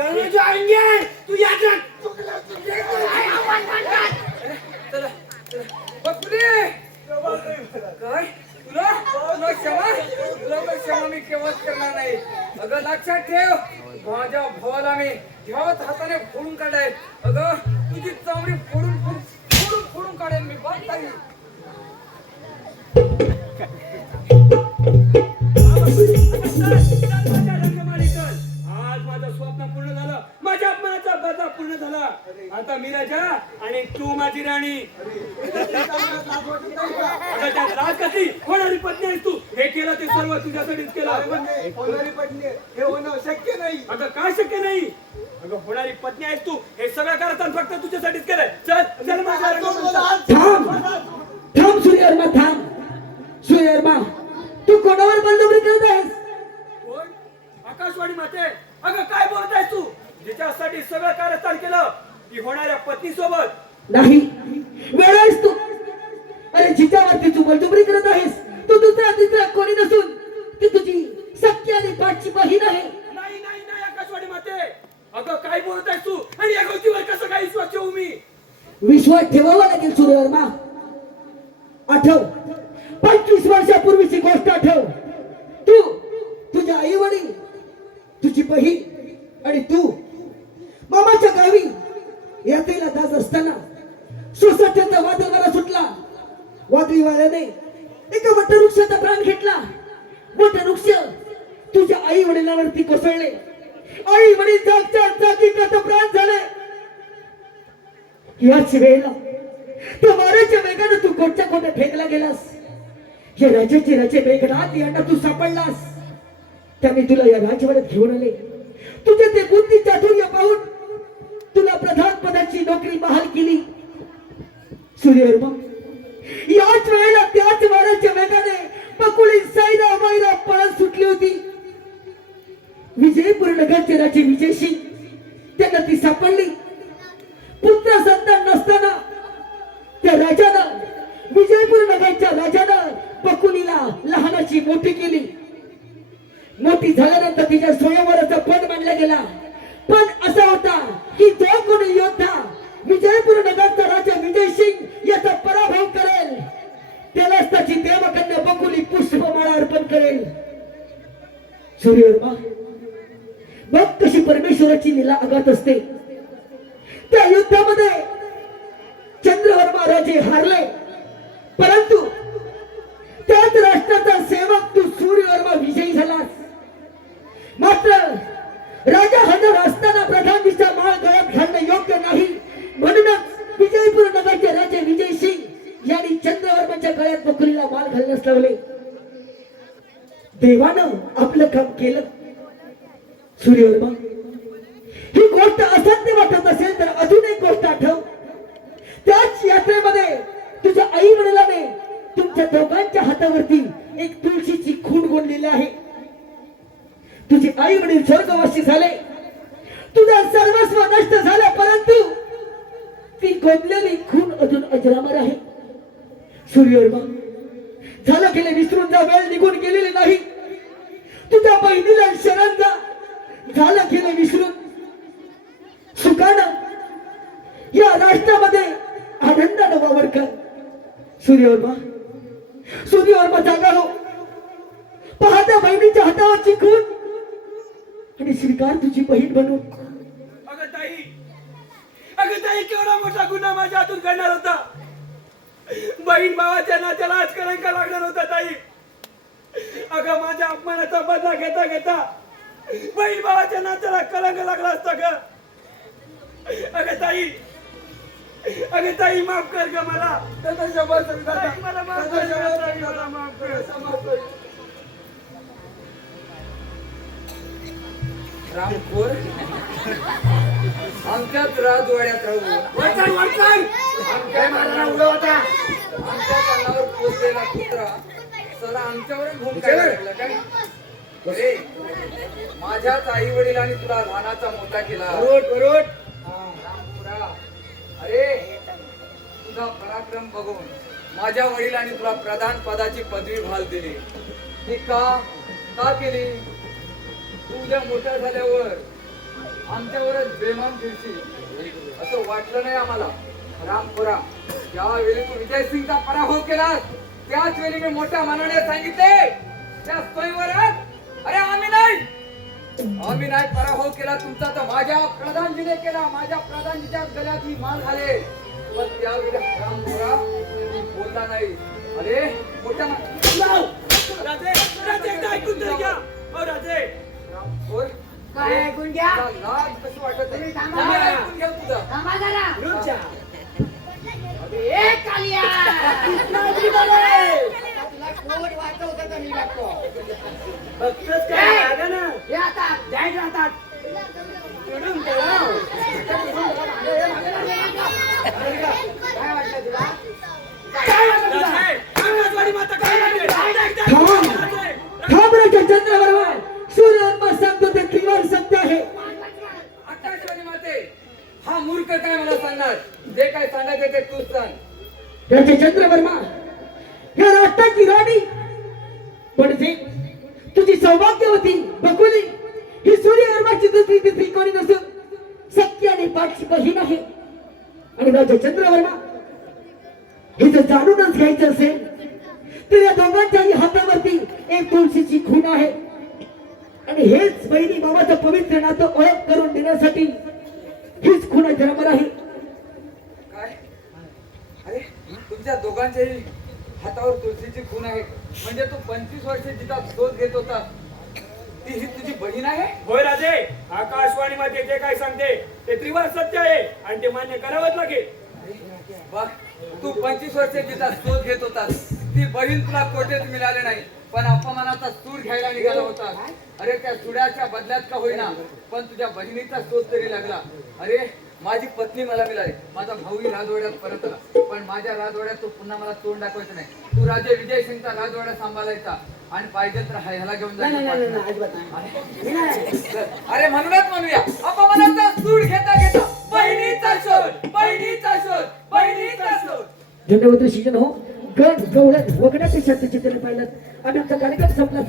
लड़ने जो आएंगे तू याद रख. चला चला बकुली काय तुला तुला क्षमा मी केव्हाच करणार नाही. अगं लक्षात ठेव माझ्या भावाला मी ह्याच हाताने फोडून काढाय. अगं तुझी चामडी फोडून फोडून फोडून फोडून काढेल मी बात नाही. आज माझं स्वप्न पूर्ण झालं. माझ्या अपमानाचा बदला पूर्ण झाला. आता मी राजा आणि तू माझी राणी. आता त्यात राज कसली होणारी पत्नी आहेस तू. हे केलं ते सर्व तुझ्यासाठीच केलं. होणारी पत्नी हे होणं शक्य नाही. आता काय शक्य नाही. अगं होणारी पत्नी आहेस तू. हे सगळं करताना फक्त तुझ्यासाठीच केलंय. चल चल माझ्या राणी. थांब थांब सूर्यवर्मा थांब. सूर्यवर्मा तू कोणावर बंदुकी करत आहेस? कोण? आकाशवाणी माते. अगं काय बोलत आहेस तू? जिच्यासाठी सगळं कारस्थान केलं ती होणाऱ्या पत्नी सोबत नाही वेळ आहेस तू. अरे जिच्यावरती तू बलजुबरी करत आहेस तू दुसरा तिसरा कोणी नसून ती तुझी सख्खी आणि पाठची बहीण आहे. नाही नाही नाही आकाशवाणी माते. अगं काय बोलत आहेस तू? आणि या गोष्टीवर कसं काय विश्वास ठेवू मी? विश्वास ठेवावा लागेल सूर्यवर्मा. आठव 25 वर्षापूर्वीची गोष्ट आठव. तू तुझ्या आई वडील तुझी बहीण आणि तू मामाच्या गावी यात्रेला जात असताना सोसाट्याचा वादळ वारा सुटला. वादळी वाऱ्याने एका वटवृक्षाचा प्राण घेतला. वटवृक्ष तुझ्या आई वडिलांवरती कोसळले. आई वडील जागच्या जागी प्राण झाले. याच वेळेला त्या वाऱ्याच्या वेगाने तू कोटच्या कोट्या फेकला गेलास. या राजाचे राजे मेघनाथ यांना तू सापडलास. त्यांनी तुला या राजवाड्यात घेऊन आले. तुझे ते बुद्धी चातुर्य पाहून तुला प्रधान पदाची नोकरी बहाल केली. सूर्यवर्मा याच वेळेला त्याच वाऱ्याच्या वेगाने बकुळी सायरा मैरा पळत सुटली होती. विजयपूर नगरचे राजे विजयसिंग त्यांना ती सापडली. पुत्र संतान नसताना त्या राजानं विजयपूर नगरच्या राजानं बकुलीला लहानाची मोठी केली. मोठी झाल्यानंतर तिच्या स्वयंवराचा पद मांडला गेला. पण असा होता की जो कोणी योद्धा विजयपूर नगरचा राजा विजयसिंग याचा पराभव करेल त्यालाच त्याची देवकन्या बकुली पुष्पमाळा अर्पण करेल. सूर्यवर्मा बघ कशी परमेश्वराची लीला अगाध असते. त्या युद्धामध्ये चंद्रवर्मा राजे हारले. परंतु त्याच राष्ट्राचा सेवक तू सूर्यवर्मा विजयी झालास. मात्र राजा हजर असताना प्रधानजीचा माळ गळ्यात घालणं योग्य नाही. म्हणूनच विजयपूर नगरचे राजे विजयसिंग यांनी चंद्रवर्माच्या गळ्यात बकुलीला माळ घालण्यास लावले. देवानं आपलं काम केलं. सूर्यवर्मा ही गोष्ट असत्य वाटत असेल तर अजून एक गोष्ट आठव. त्याच यात्रेमध्ये तुझ्या आई वडिलाने तुमच्या दोघांच्या हातावरती एक तुळशीची खूण गोंडलेली आहे. तुझे आई वडील स्वर्गवासी झाले. तुझा सर्वस्व नष्ट झालं परंतु ती गोंदलेली खूण अजून अजरामर आहे. सूर्यवर्मा झालं गेले विसरून जा. वेळ निघून गेलेली नाही. तुझ्या बहिणीला शरण जा. झालं गेलं विसरून सुखानं या राष्ट्रामध्ये आनंदानं वावर कर. सूर्यवर्मा सूर्यवर्मा जागा हो. पाहता बहिणीच्या हातावरची खूण आणि स्वीकार तुझी बहीण बनून. अगं ताई केवढा मोठा गुन्हा माझ्या हातून घडणार होता. बहीण भावाच्या नात्याला आज कलंक लागणार होता ताई. अगं माझ्या अपमानाचा बदला घेता घेता बहीण भावाच्या नात्याला कलंक लागला असता ग. अगं ताई माफ कर ग मला. मला माफ कर. मला माफ कर. रामखोर आमच्याच राजवाड्यात राहू आमच्या कानावर पोचलेला कुत्रा चला आमच्यावर भूमिका लागला काय. अरे माझ्याच आई वडिलांनी तुला लहानाचा मोठा केला. रामपुरा अरे तुझा पराक्रम बघून माझ्या वडिलांनी तुला प्रधान पदाची पदवी बहाल दिली. ती का केली? तू उद्या मोठा झाल्यावर आमच्यावरच बेमान फिरशी असं वाटलं नाही आम्हाला. रामपुरा ज्यावेळी तू विजयसिंगचा पराभव केलास त्याच वेळी मी मोठ्या मनाने सांगितले त्या स्वयंवरात अरे आम्ही नाही पराभव केला तुमचा तर माझ्या प्रधानजीने केला. माझ्या प्रधानजीच्या गळ्यात ही मान घाले. पण त्यावेळी रामपुरा बोलला नाही. अरे मोठ्या राजे राजे एकदा ऐकून तर घ्या. हो राजे रामपुर काय ऐकून घ्या? लाज कसं वाटत तुम्ही आहे? थांबा. आम्ही ऐकून घेऊ तुझं. थांबा जरा. रुचा. ए कालिया आता तुला कोट वाचवतं तर मी बघतो. फक्तच काय लागा ना. हे आता जाईत राहतात. सोडून ठेवा. काय वाटतं तुला? राजे आकाशवाणी माता काय म्हणते? थांब राजा चंद्रवर्मा. सूर्यवर्मा सांगतो ते किंवा सत्य आहे. आकाशवाणी माते हा मूर्ख काय मला सांगणार? जे काय सांगायचे ते तूच सांग. राजा चंद्रवर्मा या राष्ट्राची राणी म्हणजे तुझी सौभाग्यवती बकुली ही सूर्यवर्माची दुसरी तिसरी कोणी नसून सत्य आणि पाठची बहीण आहे. आणि राजा चंद्रवर्मा हे जर जाणूनच घ्यायचं असेल तर या दोघांच्याही हातावरती एक तुळशीची खूण आहे. आणि हेच बहिणी बाबाचं पवित्र नातं ओळख करून देण्यासाठी हीच खूण जन्माला आहे. काय अरे तुमच्या दोघांच्याही हातावर तुळशीची खूण आहे म्हणजे तू 25 वर्षे जिचा शोध घेत होता ती ही तुझी बहीण आहे? होय राजे आकाशवाणी मध्ये जे काय सांगते ते त्रिवार सत्य आहे आणि ते मान्य करावंच लागेल. बघ तू 25 वर्षे जिचा शोध घेत होतास ती बहीण तुला कोठेच मिळाली नाही पण अपमानाचा सूड घ्यायला निघाला होता. अरे त्या सुड्याच्या बदल्यात का होईना पण तुझ्या बहिणीचा शोध तरी लागला. अरे माझी पत्नी मला मिळाली. माझा भाऊही राजवाड्यात परत आला पण माझ्या राजवाड्यात तो पुन्हा मला तोंड दाखवायचं नाही. तू राजे विजयसिंगचा राजवाडा सांभाळायचा आणि पाहिजे तर ह्याला घेऊन जायचं. अरे म्हणूनच म्हणूया अपमानाचा सूड घेता घेता बहिणीचा शोध बहिणीचा शोध बहिणीचा शोध. धन्यवाद शिक्षण हो. गड गवळण वगण्यापेक्षा चित्र पाहिलं. आम्ही आमचा कार्यक्रम संपला.